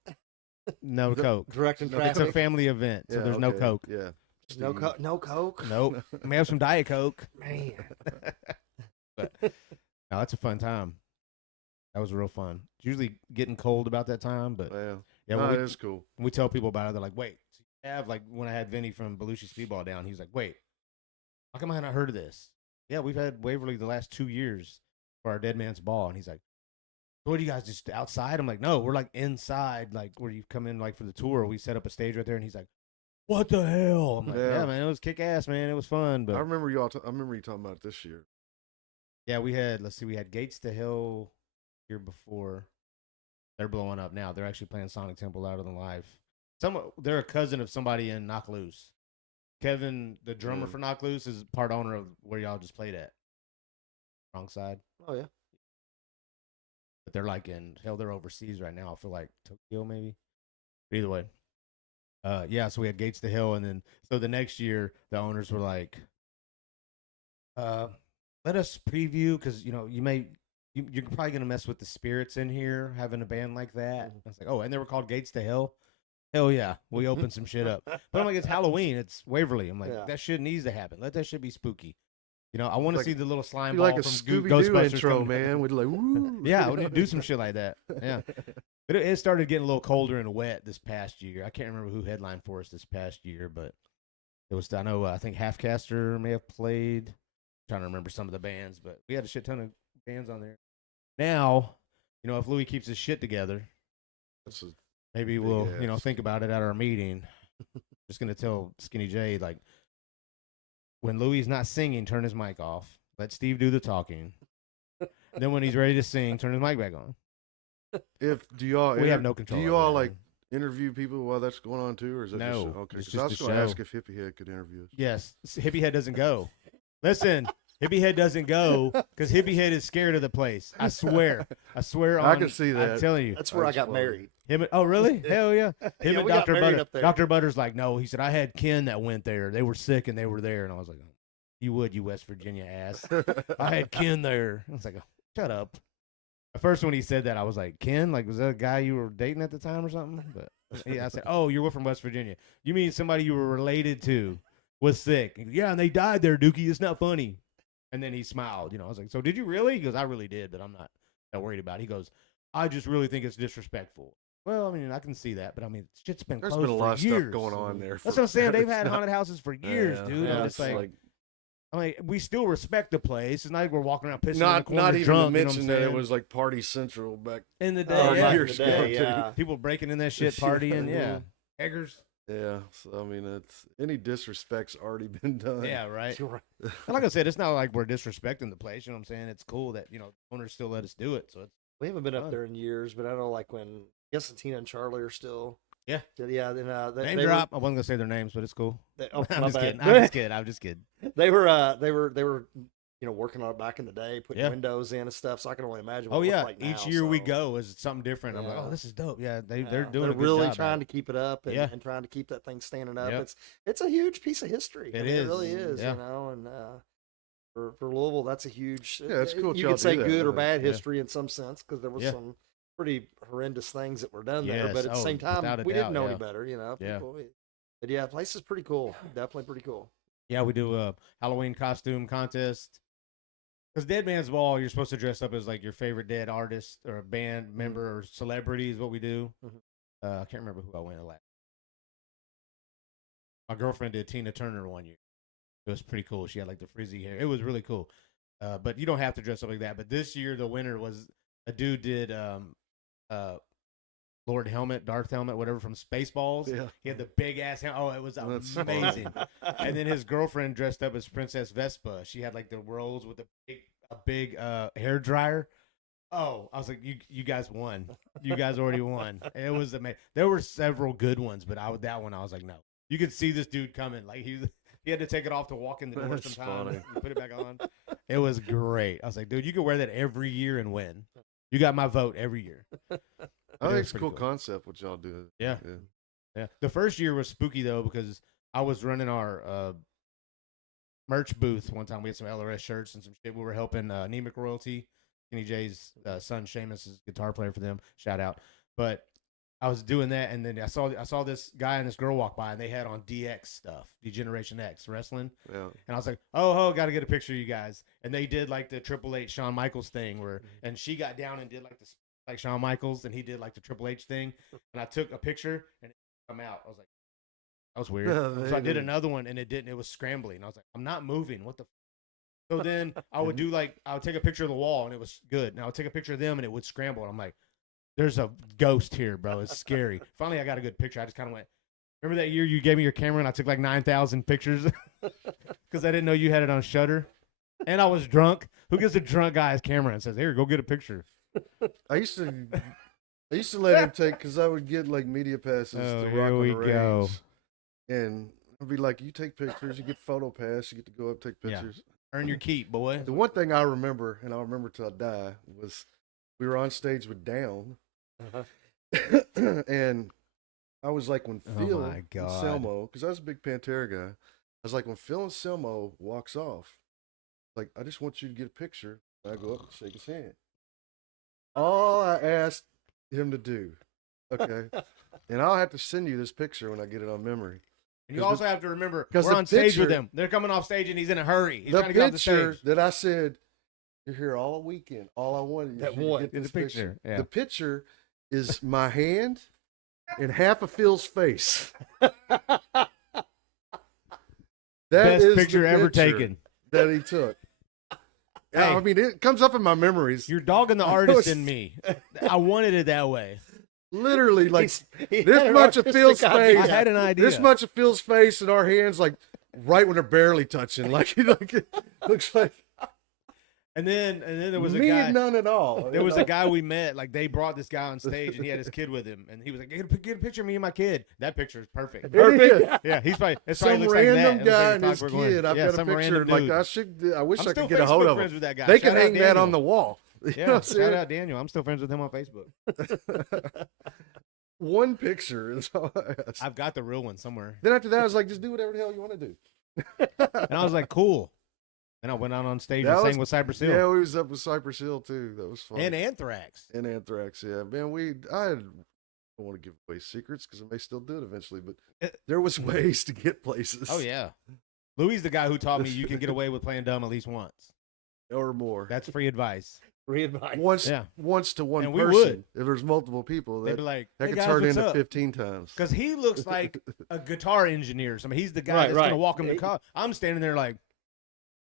no Coke. Directing No, It's traffic. a family event, so there's no okay. Coke. Yeah. No Steve. coke. No coke. Nope. We may have some Diet Coke. Man. But no, that's a fun time. That was real fun. It's usually getting cold about that time, but Yeah. yeah, No, when it we, is cool. when we tell people about it, they're like, "Wait, so you have like when I had Vinny from Belushi Speedball down, he's like, wait, how come I had not heard of this? Yeah, we've had Waverly the last 2 years for our Dead Man's Ball, and he's like, what do you guys just outside? I'm like, no, we're like inside, like where you come in like for the tour. We set up a stage right there, and he's like, what the hell? I'm like, Yeah. yeah, man, it was kick ass, man, it was fun, but I remember y'all. I remember you talking about it this year. yeah, we had we had Gates to Hell year before. They're blowing up now. They're actually playing Sonic Temple out on the live. They're a cousin of somebody in Knock Loose. Kevin, the drummer for Knock Loose, is part owner of where y'all just played at. Wrong side. Oh yeah. But they're like they're overseas right now. I feel like Tokyo maybe. But either way. Yeah, so we had Gates to Hill, and then so the next year the owners were like, let us preview, because you're probably gonna mess with the spirits in here having a band like that. I was like, oh, and they were called Gates to Hell. Hell yeah, we opened some shit up. But I'm like, it's Halloween, it's Waverly. I'm like, Yeah. that shit needs to happen. Let that shit be spooky. I want to Like- see the little slime Be ball like a from Scooby Doo Ghostbusters intro, come- man. We'd like, woo. Yeah, we need to do some shit like that. Yeah. But it started getting a little colder and wet this past year. I can't remember who headlined for us this past year, but it was, I think Halfcaster may have played. I'm trying to remember some of the bands, but we had a shit ton of bands on there. Now, if Luie keeps his shit together, That's a- maybe Big we'll, ass. think about it at our meeting. Just going to tell Skinny J, like, when Louie's not singing, turn his mic off. Let Steve do the talking. Then when he's ready to sing, turn his mic back on. do y'all? We have no control Do you over all that, like man. interview people while that's going on too, or is it No, Just, okay? it's 'Cause I was just a going to ask show. if Hippie Head could interview us. Yes, Hippie Head doesn't go. Listen, Hippie Head doesn't go because Hippie Head is scared of the place. I swear on. I can see that. I'm telling you. That's where I That's got funny. married. Oh, really? Hell yeah. Him Yeah, and we got Dr. married Butter. up there. Dr. Butter's like, no. He said, I had kin that went there. They were sick and they were there. And I was like, you would, you West Virginia ass. I had kin there. I was like, shut up. At first, when he said that, I was like, Ken? Like, was that a guy you were dating at the time or something? But yeah, I said, oh, you're from West Virginia. You mean somebody you were related to was sick? He goes, yeah, and they died there, Dookie. It's not funny. And then he smiled. I was like, so did you really? He goes, I really did, but I'm not that worried about it. He goes, I just really think it's disrespectful. Well, I mean, I can see that, but I mean, shit's been There's closed been a for lot of years. stuff going on there. That's what I'm saying. They've had haunted houses for years, Yeah, dude. yeah, I'm it's just like, I mean, we still respect the place. It's not like we're walking around pissing in the not corner even drunk. to You know what mention I'm that it saying? was like Party Central back. In the day, Oh, yeah. back in years the ago, day, too. yeah. People breaking in that shit, partying, yeah. Eggers. Yeah, so I mean, it's any disrespect's already been done. Yeah, right. You're right. And like I said, it's not like we're disrespecting the place. You know what I'm saying? It's cool that, owners still let us do it. So it's We haven't been up Fun. there in years, but I know like when I guess Tina and Charlie are still. Yeah. Yeah. Then name they drop. I wasn't gonna say their names, but it's cool. Oh, I'm my just bad. kidding. I'm just kidding. They were working on it back in the day, putting Yeah. windows in and stuff. So I can only imagine. What Oh it looks yeah. like now, Each year we so, go is something different. I'm like, Yeah. oh, this is dope. Yeah, they're yeah, doing a they're good really job trying at to keep it up and, Yeah. and trying to keep that thing standing up. Yep. It's a huge piece of history. It I mean, is. It really is. Yeah. And for Louisville, that's a huge. Yeah, it's cool that You y'all could say do that, good or really. bad Yeah. history in some sense because there was Yeah. some pretty horrendous things that were done there. Yes. But at the Oh, same time, without a we doubt, didn't know yeah. any better. Yeah. But yeah, the place is pretty cool. Definitely pretty cool. Yeah, we do a Halloween costume contest. Because Dead Man's Ball, you're supposed to dress up as like your favorite dead artist or a band member or celebrity is what we do. Mhm. I can't remember who I went last. My girlfriend did Tina Turner one year. It was pretty cool. She had like the frizzy hair. It was really cool. But you don't have to dress up like that. But this year the winner was a dude did Lord Helmet, Darth Helmet, whatever from Spaceballs. Yeah. He had the big ass helmet. Oh, it was That's amazing. And then his girlfriend dressed up as Princess Vespa. She had like the rolls with a big hair dryer. Oh, I was like, you guys won. You guys already won. And it was amazing. There were several good ones, but that one I was like, no. You could see this dude coming. Like he had to take it off to walk in the door That's sometimes funny. and put it back on. It was great. I was like, dude, you could wear that every year and win. You got my vote every year. I It think was it's a pretty cool cool. concept what y'all do. Yeah. Yeah. The first year was spooky though because I was running our merch booth one time. We had some LRS shirts and some shit. We were helping Nemec Royalty, Kenny J's son Seamus is guitar player for them. Shout out. But I was doing that, and then I saw this guy and this girl walk by, and they had on DX stuff, Degeneration X wrestling, Yeah. and I was like, oh, got to get a picture of you guys. And they did like the Triple H Shawn Michaels thing where, and she got down and did like Shawn Michaels, and he did like the Triple H thing, and I took a picture and it come out. I was like, that was weird. So I did another one and it didn't. It was scrambling. I was like, I'm not moving. What the? So then I would do I would take a picture of the wall and it was good. And I would take a picture of them and it would scramble. And I'm like, there's a ghost here, bro. It's scary. Finally, I got a good picture. I just kind of went. Remember that year you gave me your camera and I took like 9,000 pictures because I didn't know you had it on Shutter, and I was drunk. Who gives a drunk guy his camera and says, "Here, go get a picture"? I used to let him take because I would get like media passes Oh, to here Rock on we the go. Range, and I'd be like, "You take pictures, you get photo pass, you get to go up take Yeah. pictures." Earn your keep, boy. The one thing I remember, and I'll remember till I die, was we were on stage with Down, and I was like, when Oh Phil my and God. Selmo, because I was a big Pantera guy, I was like, when Phil and Selmo walks off, like, I just want you to get a picture. I go up and shake his hand. All I asked him to do, okay, and I'll have to send you this picture when I get it on memory. And you also have to remember, 'cause we're the on stage with picture- them. They're coming off stage and he's in a hurry. He's The trying to get off the picture stage. that I said, you're here all weekend. All I wanted That is you to one. get In this the picture, yeah. The picture is my hand and half of Phil's face. That Best is the picture ever picture taken. that he took. Yeah, Hey. I mean, it comes up in my memories. You're dogging the artist in me. I wanted it that way. Literally, like He this had an much of artistic Phil's idea. face. I had an idea. this much of Phil's face and our hands, like right when they're barely touching. Like it looks like. And then there was a Me, guy. none at all. There was a guy we met. Like they brought this guy on stage, and he had his kid with him, and he was like, "Get a picture of me and my kid." That picture is perfect. Perfect. Yeah, he's probably Some looks random like that. guy It and looks his like we're going- kid. I've yeah, got a some picture. random Like dude. I wish I'm I still could get a Facebook hold of friends him. with that guy. They Shout can out hang that Daniel. on the wall. You know Yeah, what I'm shout saying? out Daniel. I'm still friends with him on Facebook. One picture is all I asked. I've got the real one somewhere. Then after that, I was like, just do whatever the hell you want to do. And I was like, cool. And I went out on stage That and was- sang with Cypress Hill Yeah, we was up with Cypress Hill too. That was fun. and Anthrax. And Anthrax, yeah. Man, I don't want to give away secrets because I may still do it eventually, but there was ways to get places. Oh yeah, Louie's the guy who taught me you can get away with playing dumb at least once. Or more. That's free advice. Free advice. Once to one And we person. would. If there's multiple people, They'd that, be like, that "Hey could guys, turn what's into up?" 15 times. Because he looks like a guitar engineer. I mean, he's the guy Right, that's right. gonna walk him to car. I'm standing there like,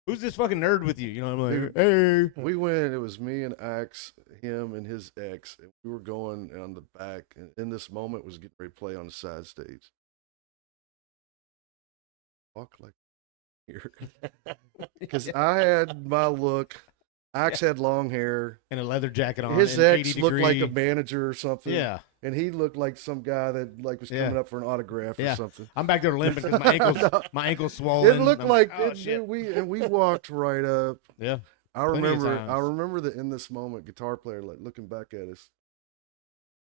who's this fucking nerd with you? You know, I'm like, hey. We went, it was me and Axe, him and his ex, and we were going on the back, and in this moment was getting ready to play on the side stage. Walk like here. Because I had my look. Axe had long hair. And a leather jacket on. His and ex 80 looked like a degree- manager or something. Yeah. And he looked like some guy that like was coming Yeah. up for an autograph or Yeah. something. I'm back there limping because my ankle's No. my ankle's swollen. It looked I'm like oh, it, shit. we walked right up. Yeah. I Plenty of remember times. I remember that in this moment, guitar player like looking back at us,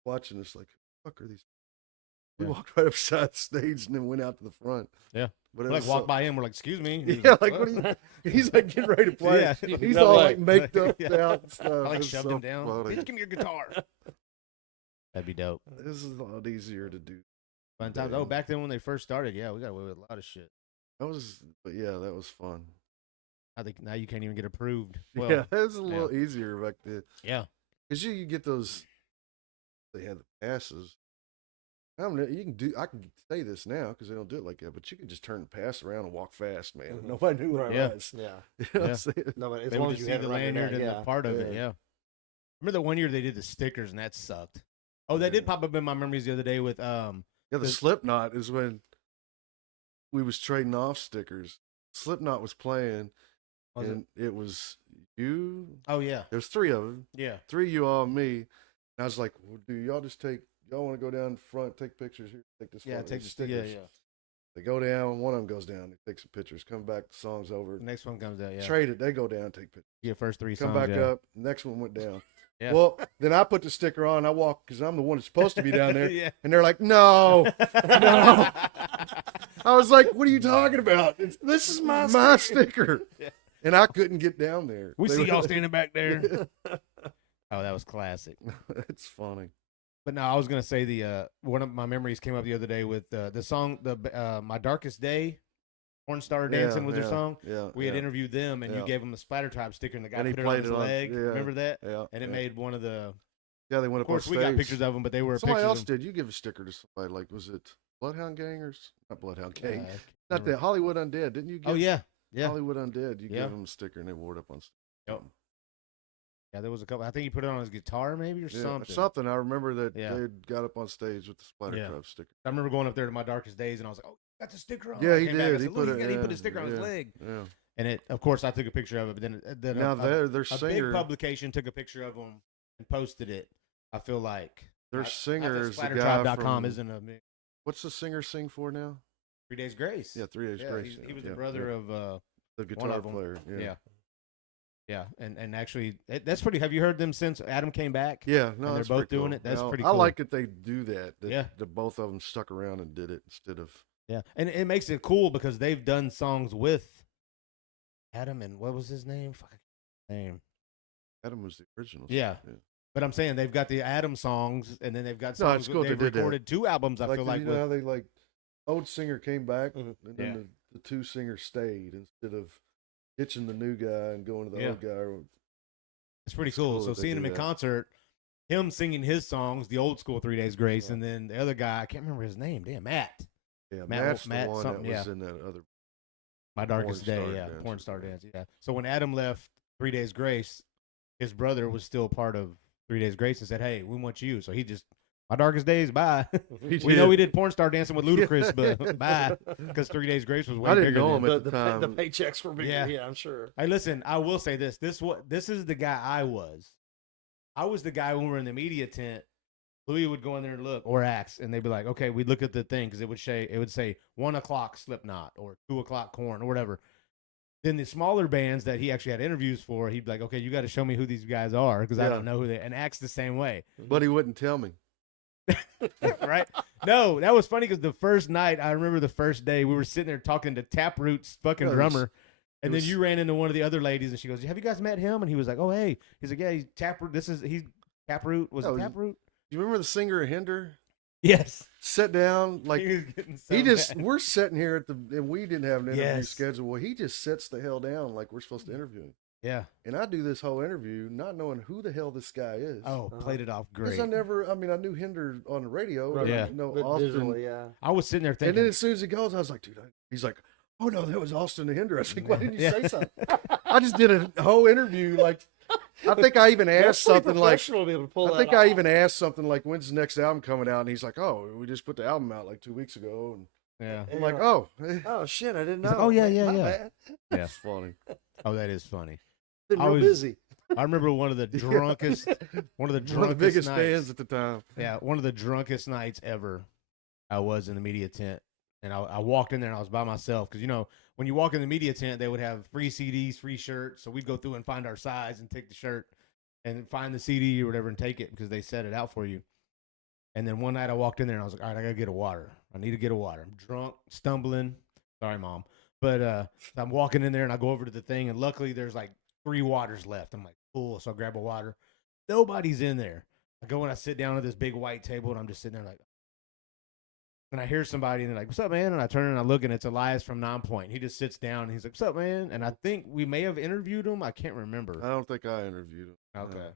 watching us like, fuck are these? We Yeah. walked right upside the stage and then went out to the front. Yeah. But it We, like was walk by him, we're like, excuse me. And he was Yeah, like what are you? He's like getting ready to play. Yeah. He's No all way. like maked up Yeah. out and stuff. I like It's shoved so him down. funny. Just give me your guitar. That'd be dope. This is a lot easier to do. Fun times. Oh, back then when they first started, yeah, we got away with a lot of shit. But yeah, that was fun. I think now you can't even get approved. Well, Yeah, it was a little easier back then. yeah. Because you get those, they had the passes. I don't know, you can do, I can say this now because they don't do it like that, but you can just turn the pass around and walk fast, man. Mhm. Nobody knew what Yeah. it was. Yeah. You know what Yeah. I'm saying? No, but as They long would as you just see had the it right lanyard and yeah. the part of it, Yeah. yeah. Remember the one year they did the stickers and that sucked. Oh, that did Yeah. pop up in my memories the other day with Yeah, the The- Slipknot is when we was trading off stickers. Slipknot was playing, was it? and it was you. Oh yeah. There's three of them. Yeah. Three, you all, me. And I was like, well, do y'all just take? Y'all want to go down front, take pictures here, take this. Yeah, front, take these the yeah, stickers. yeah. They go down. One of them goes down. They take some pictures. Come back. The song's over. The next one comes out, yeah. Trade it. They go down. Take pictures. Yeah, first three Come songs. back yeah. up. Next one went down. Yeah. Well, then I put the sticker on. I walk because I'm the one that's supposed to be down there. Yeah. And they're like, no. No. I was like, what are you talking about? This is my sticker. Yeah. And I couldn't get down there. We They see were- y'all standing back there. Oh, that was classic. It's funny. But no, I was gonna say the one of my memories came up the other day with the song My Darkest Day. Porn Star Dancing was their song. Yeah. We had interviewed them, and you Yeah. gave them a Splatter Tribe sticker, and the guy And he put it on played his it on- leg. yeah. Remember that? Yeah. And it yeah. made one of the. Yeah, they went Of up on course, stage. we got pictures of them, but they were Somebody pictures else of, did. You give a sticker to somebody, like, was it Bloodhound Gang or not Bloodhound uh, Gang? I can't Not remember. that Hollywood Undead. Didn't you give Oh yeah, yeah, Hollywood Undead? You Yeah. gave them a sticker and they wore it up on stage. Yep. yeah. There was a couple. I think he put it on his guitar, maybe or Yeah, something. something. I remember that Yeah. they got up on stage with the Splatter Yeah. Tribe sticker. I remember going up there to My Darkest Days, and I was like, "Oh, you got the sticker on." Yeah, I he came back, I did. He said, put "Look, it. he put yeah, a sticker on his yeah, leg." Yeah. And it, of course, I took a picture of it. But then Now their a singer, big publication took a picture of them and posted it. I feel like their singer is the guy SplatterTribe.com from. isn't a What's the singer sing for now? 3 Days Grace. Yeah, 3 Days Yeah, Grace. he was yeah, the brother yeah. of the one guitar of 'em. player. yeah. Yeah, and actually that's pretty. Have you heard them since Adam came back? Yeah, no, And they're that's both pretty doing cool. it? That's Yeah, pretty I cool. like that they do that. Yeah. The both of them stuck around and did it instead of. Yeah, and it makes it cool because they've done songs with Adam and what was his name? Fuck, name. Adam was the original. Yeah. But I'm saying they've got the Adam songs, and then they've got No, songs. it's cool They've they did that. recorded 2 albums. I feel like you know how they like old singer came back Mhm. and then Yeah. the 2 singers stayed instead of ditching the new guy and going to the Yeah. old guy. it's pretty it's cool. cool So that they seeing do him in that. concert, him singing his songs, the old school 3 Days Grace, Yeah. and then the other guy, I can't remember his name. Damn, Matt. Yeah, Matt- Matt's Matt the one something, that was yeah. in that other. My Darkest Porn Day, Star yeah, Dance Porn or Star something. Dance, yeah. So when Adam left 3 Days Grace, his brother was still part of 3 Days Grace and said, "Hey, we want you." So he just My darkest days, bye. He We know did. we did porn star dancing with Ludacris, but bye. Because 3 Days Grace was way I didn't bigger know than. him at The the time. paychecks were bigger. Yeah. Yeah, I'm sure. Hey, listen, I will say this. This is the guy I was. I was the guy when we were in the media tent. Luie would go in there and look or ask, and they'd be like, okay, we'd look at the thing because it would say 1 o'clock Slipknot or 2 o'clock Korn or whatever. Then the smaller bands that he actually had interviews for, he'd be like, okay, you got to show me who these guys are because I Yeah. don't know who they and acts the same way. But he wouldn't tell me. Right? No, that was funny because the first night, I remember the first day, we were sitting there talking to Taproot's fucking Yeah, it drummer. was- And then you ran into one of the other ladies, and she goes, "Have you guys met him?" And he was like, "Oh, hey." He's like, "Yeah, he's Taproot. He's Taproot. Was Oh, it Taproot?" You remember the singer of Hinder? Yes. Sat down like He was getting so he just. mad. We're sitting here at the and we didn't have an interview Yes. schedule. Well, he just sits the hell down like we're supposed to interview him. Yeah. And I do this whole interview not knowing who the hell this guy is. Oh, played it off great. Because I mean, I knew Hinder on the radio. Right. Yeah. No, But Austin. visually, yeah. I was sitting there And thinking, then as soon as he goes, I was like, dude, he's like, oh no, that was Austin the Hinder. I was like, why didn't you Yeah. say something? I just did a whole interview. Like, I think I even That's asked pretty something like, professional to be able to pull I that think I off. even asked something like, when's the next album coming out? And he's like, oh, we just put the album out like 2 weeks ago. And yeah. I'm Yeah. like, oh, Oh shit, I didn't know. He's like, "Oh, yeah, yeah, My yeah." bad. Yeah. that's funny. Oh, that is funny. Been I real was- busy. I remember one of the drunkest, one of the drunkest One of the biggest nights. fans at the time. Yeah, one of the drunkest nights ever. I was in the media tent, and I walked in there and I was by myself because when you walk in the media tent, they would have free CDs, free shirts. So we'd go through and find our size and take the shirt, and find the CD or whatever and take it because they set it out for you. And then one night I walked in there and I was like, all right, I gotta get a water. I need to get a water. I'm drunk, stumbling. Sorry, Mom. But I'm walking in there and I go over to the thing, and luckily there's like 3 waters left. I'm like, cool. So I grab a water. Nobody's in there. I go and I sit down at this big white table, and I'm just sitting there like, and I hear somebody, and they're like, what's up, man? And I turn and I look, and it's Elias from 9 Point. He just sits down, and he's like, what's up, man? And I think we may have interviewed him. I can't remember. I don't think I interviewed him. Okay.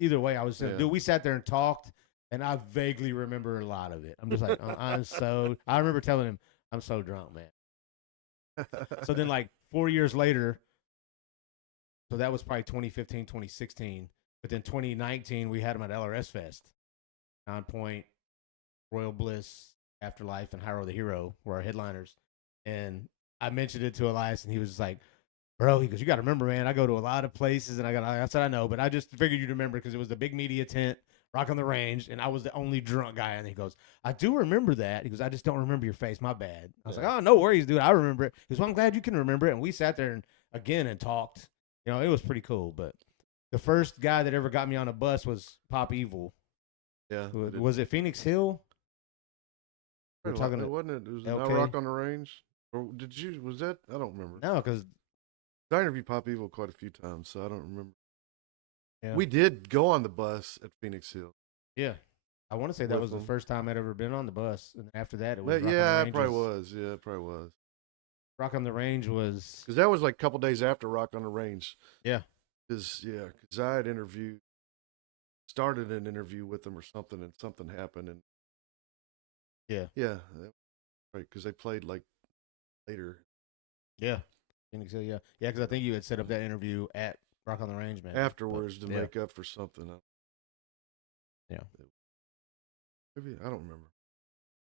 Either way, I was saying, Yeah. dude, we sat there and talked, and I vaguely remember a lot of it. I'm just like, I remember telling him, I'm so drunk, man. So then, like 4 years later, so that was probably 2015, 2016. But then 2019, we had him at LRS Fest. 9 Point, Royal Bliss, Afterlife, and Hyro the Hero were our headliners. And I mentioned it to Elias, and he was just like, bro, he goes, you got to remember, man, I go to a lot of places, and I said, I know, but I just figured you'd remember because it was the big media tent, Rock on the Range, and I was the only drunk guy. And he goes, I do remember that. He goes, I just don't remember your face. My bad. I was like, oh, no worries, dude. I remember it. He goes, well, I'm glad you can remember it. And we sat there and talked. It was pretty cool. But the first guy that ever got me on a bus was Pop Evil. Yeah. Was it Phoenix Hill? We're talking it wasn't it? Was it LK? not Rock on the Range? Or was that? I don't remember. No, because I interviewed Pop Evil quite a few times, so I don't remember. yeah. We did go on the bus at Phoenix Hill. Yeah. I want to say that With was the them. first time I'd ever been on the bus. And after that, it was But Rock on yeah, the it Range probably was. Yeah, it probably was. Rock on the Range was. Because that was like a couple days after Rock on the Range. Yeah. Because I had started an interview with them or something, and something happened, and Yeah. right, because they played like later Yeah. Phoenix Hill, yeah. Yeah, because I think you had set up that interview at Rock on the Range, man. afterwards to yeah. make up for something. Yeah. Maybe I don't remember.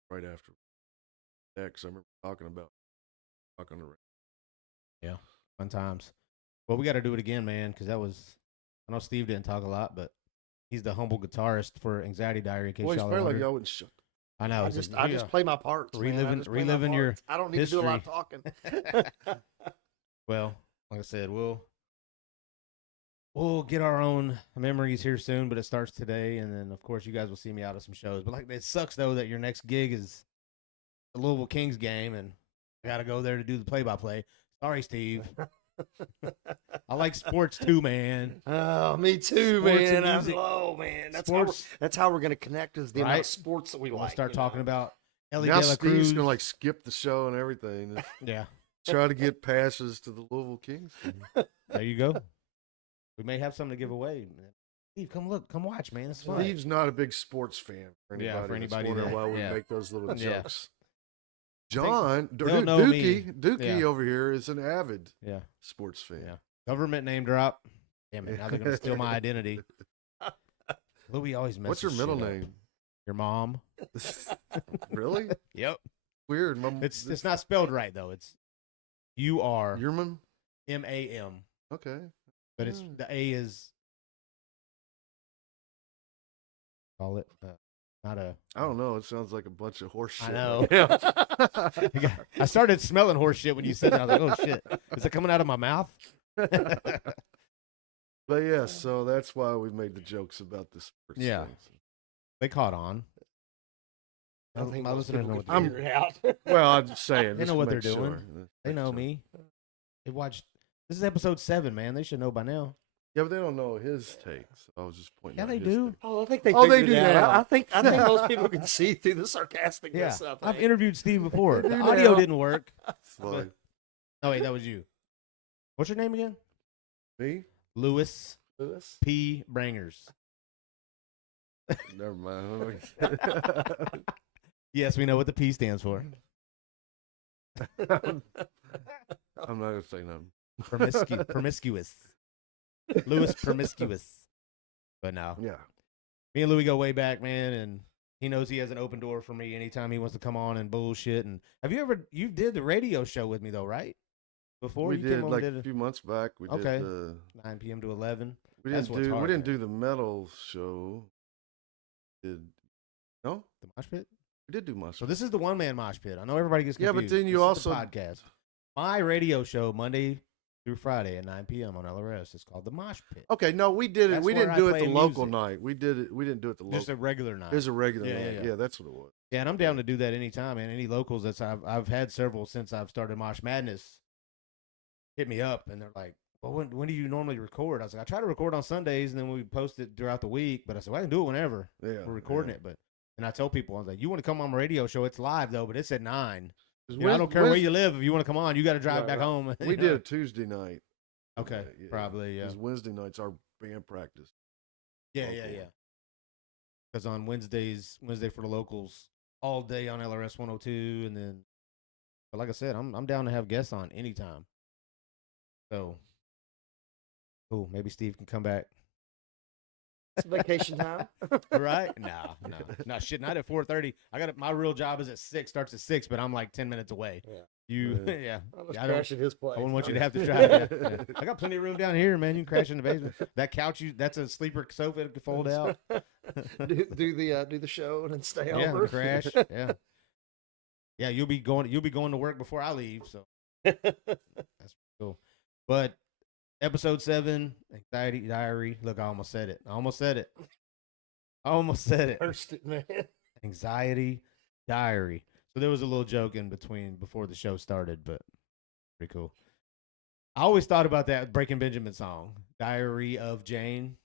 Right after that, because I remember talking about Rock on the Range. Fun times. Well, we got to do it again, man, because I know Steve didn't talk a lot, but he's the humble guitarist for Anxiety Diary, in case Well, he's y'all probably like wondered. y'all wouldn't shut. I know. I it's just like, play my parts. man. I Reliving- just play my reliving your parts. I don't need to do a lot of history. talking. Well, like I said, we'll get our own memories here soon, but it starts today, and then of course you guys will see me out at some shows. But like, it sucks though that your next gig is the Louisville Kings game, and I got to go there to do the play-by-play. Sorry, Steve. I like sports too, man. Oh, me too, Sports and man. music. Man. Sports. That's how we're gonna connect is the amount Right? of sports that we We'll like. start talking about Ellie Now De La Steve's Cruz. gonna like skip the show and everything. And Yeah, try to get passes to the Louisville Kings. there you go. We may have something to give away. Man. Steve, come look, come watch, man. It's fun. Steve's not a big sports fan. For anybody, Yeah, for anybody that's wondering that- why we yeah. make those little Yeah. jokes. John, they'll know me. Dookie Yeah. over here is an avid Yeah, sports fan. Yeah. Government name drop. Damn it, now they're gonna steal my identity. Louie always messes What's your middle shit up. name? Your mom. Really? Yep. Weird. It's not spelled right though. It's U-R Yerman? M-A-M. Okay. But it's the A is call it not a. I don't know. It sounds like a bunch of horse shit. I know. Right now. I started smelling horse shit when you said that. I was like, oh shit, is it coming out of my mouth? But yeah, so that's why we made the jokes about the sports. Yeah. things. They caught on. I don't think My most listeners people know can what figure it out. Well, I'm just saying. They just know to what make they're doing. sure. They know me. They watched. This is episode 7, man. They should know by now. Yeah, but they don't know his takes. I was just pointing Yeah, out they his do. take. Oh, I think they. Oh, they figured do it out. now. I think most people can see through the sarcasticness. Yeah, I I've think. interviewed Steve before. They The do audio now. didn't work. It's like, Oh wait, that was you. What's your name again? me? Louis Lewis? P. Brangers. Never mind. Yes, we know what the P stands for. I'm not going to say nothing. Promiscuous. Louis Promiscuous. But no. Yeah. Me and Louie go way back, man, and he knows he has an open door for me anytime he wants to come on and bullshit. And you did the radio show with me though, right? Before We you did came on, like did a few months back. We Okay. did the 9 p.m. to 11. we That's didn't what's do hard, we didn't man. do the metal show. Did no? The mosh pit. We did do Mosh. So this is the one man mosh pit. I know everybody gets Yeah, confused. but then you This is the also- podcast. My radio show Monday through Friday at 9 p.m. on LRS. It's called the Mosh Pit. Okay, no, we did it. That's We where didn't I do it play the local music. night. We did it. We didn't do it the Just local. a regular night. It was a regular Yeah, night. yeah, Yeah, yeah. that's what it was. Yeah, and I'm down to do that anytime, man. Any locals I've had several since I've started Mosh Madness hit me up and they're like, well, when do you normally record? I was like, I try to record on Sundays and then we post it throughout the week. But I said, well, I can do it whenever Yeah, we're recording yeah. it. But and I tell people, I was like, you want to come on my radio show? It's live though, but it's at 9. 'Cause You know, I Wed- don't care where Wed- you live. If you want to come on, you got to drive Right, back right. home. We you did know? a Tuesday night. Okay, Yeah. probably yeah. Because Wednesday night's our band practice. Yeah, local. yeah. Because on Wednesday for the locals, all day on LRS 102, and then, but like I said, I'm down to have guests on anytime. So, cool. Maybe Steve can come back. It's vacation time. Right? No, shit. Not at 4:30. I got my real job is at 6. Starts at 6, but I'm like 10 minutes away. Yeah. You, Yeah. yeah. I'll just I don't- crash at his place. I wouldn't want you to have to drive. Yeah. I got plenty of room down here, man. You can crash in the basement. That couch, that's a sleeper sofa that can fold out. do the show and then stay Yeah, over. crash. Yeah. Yeah, you'll be going to work before I leave, so that's cool. But episode 7, Anxiety Diary. Look, I almost said it. Cursed it, man. Anxiety Diary. So there was a little joke in between before the show started, but pretty cool. I always thought about that Breaking Benjamin song, Diary of Jane.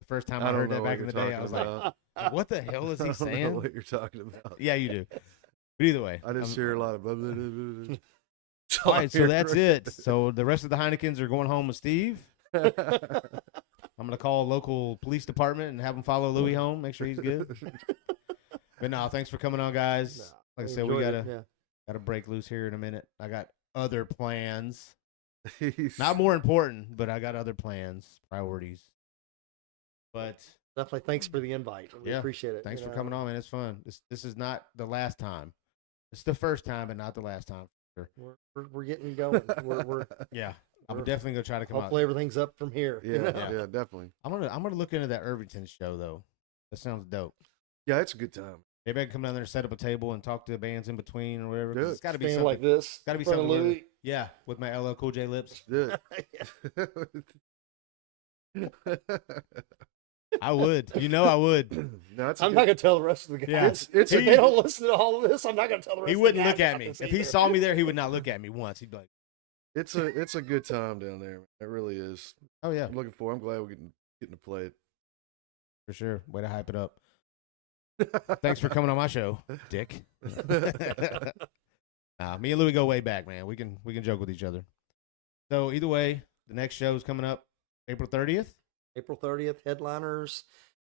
The first time I don't heard know that what back in you're the day, I talking was about. like, what the hell is I he don't know saying? what you're talking about. Yeah, you do. But either way. I just hear a lot of. Blah, blah, blah, blah, blah. All right, so that's it. So the rest of the Heinekens are going home with Steve. I'm going to call a local police department and have them follow Louie home, make sure he's good. But no, thanks for coming on, guys. Like I said, we Enjoyed got it, to break loose here in a minute. I got other plans. He's- Not more important, but I got other plans, priorities. But Definitely thanks for the invite. We Yeah, appreciate it. thanks you for know. coming on, man. It's fun. This is not the last time. It's the first time, but not the last time. We're getting going. We're Yeah, I'm We're- definitely gonna try to come out. hopefully everything's up from here. you Yeah, know? Yeah. yeah, definitely. I'm gonna look into that Irvington show though. That sounds dope. Yeah, it's a good time. Maybe I can come down there and set up a table and talk to the bands in between or whatever. 'cause Do It's it. got to be Stand something. like this. Gotta be in front of something where- Louie. Yeah, with my LL Cool J lips. Do Yeah. it. I would. You know I would. No, it's I'm not gonna tell the rest of the guys. Yeah. It's if a they don't listen to all of this, I'm not gonna tell the rest. He of the wouldn't guys look at about me. this If he either. saw me there, he would not look at me once. He'd be like, it's a good time down there. It really is. "Oh yeah, I'm looking for. I'm glad we're getting to play it. for sure." Way to hype it up. Thanks for coming on my show, Dick. Nah, me and Louie go way back, man. We can joke with each other. So either way, the next show is coming up April 30th. April 30th, headliners.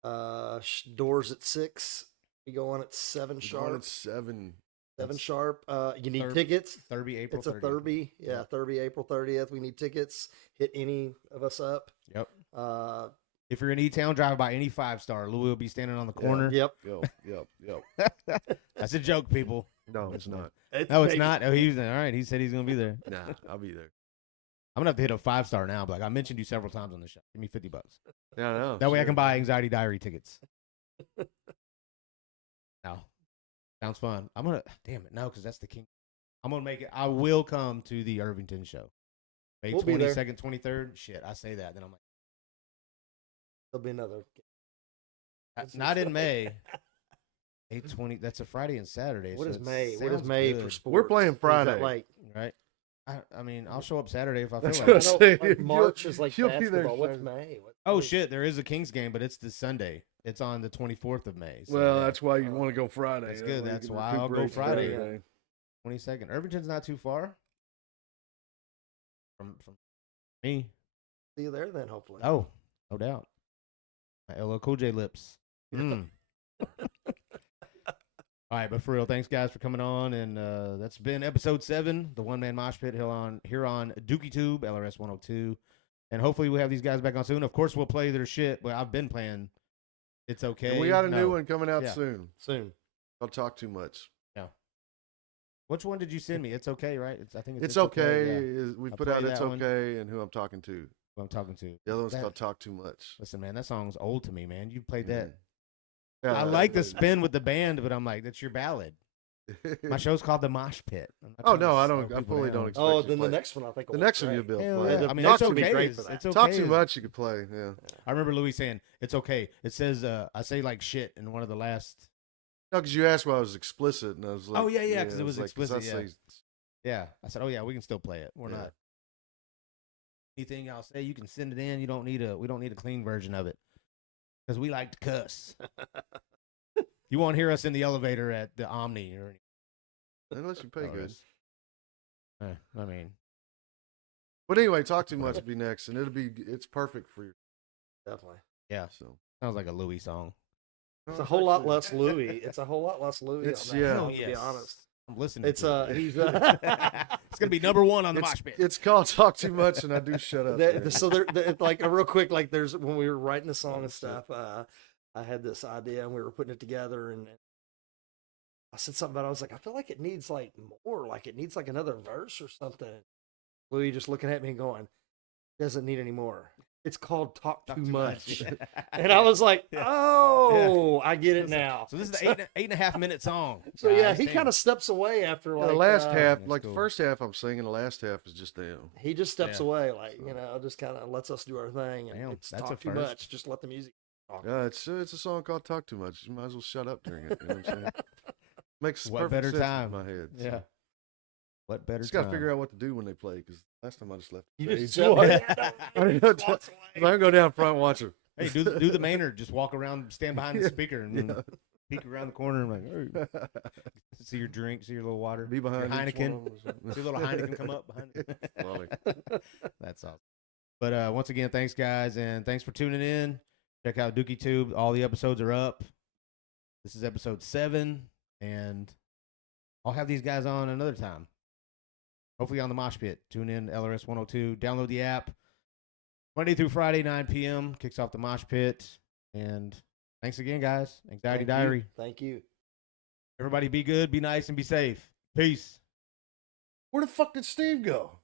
Doors at 6. We go on at 7 Going sharp. at 7. 7 sharp. You need Third- tickets. Thurby, April It's a 30th. Thurby. Yeah, Yeah. Thurby, April 30th. We need tickets. Hit any of us up. Yep. If you're in E-Town, drive by any 5-star. Louie will be standing on the corner. Yep. Yep. That's a joke, people. No, it's not. No, it's not. Oh, he's all right. He said he's gonna be there. Nah, I'll be there. I'm gonna have to hit a 5-star now. But like I mentioned you several times on the show. Give me $50. Yeah, I know. That way I Shit. can buy Anxiety Diary tickets. No, sounds fun. I'm gonna. Damn it, no, because that's the king. I'm gonna make it. I will come to the Irvington show. May We'll be there. 22nd, 23rd. Shit, I say that, then I'm like, There'll be another. not in May. 8/20. That's a Friday and Saturday. What so is it May? What is sounds May good, for sports? We're playing Is that Friday. like right? I mean, I'll show up Saturday if I feel That's like what it. I'm I know, saying. like March is like You'll be there basketball. What's Saturday. May? What Oh is- shit, there is a Kings game, but it's this Sunday. It's on the 24th of May. So Well, yeah, that's why you want to go Friday. That's That good. way you That's can why I'll go recuperate Friday. Saturday. 22nd. Irvington's not too far from me. See you there then, hopefully. Oh, no doubt. My LL Cool J lips. Mm. All right, but for real, thanks guys for coming on, and that's been episode 7, the One Man Mosh Pit here on Dookie Tube, LRS 102, and hopefully we have these guys back on soon. Of course, we'll play their shit. Well, I've been playing. It's okay. And we got a No. new one coming out Yeah. soon. Soon. I'll talk too much. Which one did you send me? It's okay, right? I think It's okay. Yeah. We I'll put play out It's that one. Okay and Who I'm Talking to. Who I'm talking to. The other one's That- called Talk Too Much. Listen, man, that song's old to me, man. You played that. Yeah, I like the spin with the band, but I'm like, that's your ballad. My show's called The Mosh Pit. I'm not Oh trying to no, I slow don't. I people fully down. don't expect. Oh, you to then the play. next one I think. The will next work one you'll great. be able to Hell play. yeah. I mean, Talk it's to me okay. great for that. It's okay. Talk Too is- Much you could play. Yeah. I remember Louis saying, it's okay. It says, I say like shit in one of the last. No, because you asked why I was explicit, and I was like, Oh, yeah, 'cause it was like, explicit, I yeah. say- Yeah. I said, oh, yeah, we can still play it. We're Yeah. not. Anything I'll say, you can send it in. We don't need a clean version of it because we like to cuss. You won't hear us in the elevator at the Omni or unless you pay anything. good. I mean, But anyway, Talk Too Much will be next, and it's perfect for you. Definitely. yeah, So sounds like a Louis song. It's a whole lot less Louis. It's a whole lot less Louis. It's- on that yeah. song, Oh, to be yes. honest. I'm listening. It's to it. he's It's gonna be number 1 on the mosh pit. It's called Talk Too Much, and I do shut up. man. so like real quick, like there's when we were writing the song and stuff, I had this idea and we were putting it together and I said something about I was like, I feel like it needs like more, like it needs like another verse or something. Louis just looking at me and going, doesn't need any more. It's called Talk Too Much. And I was like, oh, I get it now. So this is the 8.5 minute song. So yeah, guys. he Damn. kind of steps away after Yeah, like the last half, That's like cool. the first half, I'm singing. The last half is just he just steps Yeah. away, like just kind of lets us do our thing, and Damn, it's that's talk a too first. much. Just let the music talk. Yeah, it's a song called Talk Too Much. You might as well shut up during it. You know what I'm saying? Makes What perfect better sense time? in my head. so. Yeah. What better? Just got to time? figure out what to do when they play, because last time I just left. You the just stage. shut What? up. I didn't know what to- I can go down front and watch her. Hey, do the Maynard. Just walk around, stand behind the speaker, and Yeah. peek around the corner. And like, hey, see your drink, see your little water, Be behind your each Heineken. one of us. See a little Heineken come up behind it. Funny. That's awesome. But once again, thanks guys, and thanks for tuning in. Check out Dookie Tube. All the episodes are up. This is episode 7, and I'll have these guys on another time. Hopefully on the Mosh Pit. Tune in LRS 102. Download the app. Monday through Friday, 9 p.m. Kicks off the Mosh Pit. And thanks again, guys. Anxiety Diary. Thank you. Everybody be good, be nice, and be safe. Peace. Where the fuck did Steve go?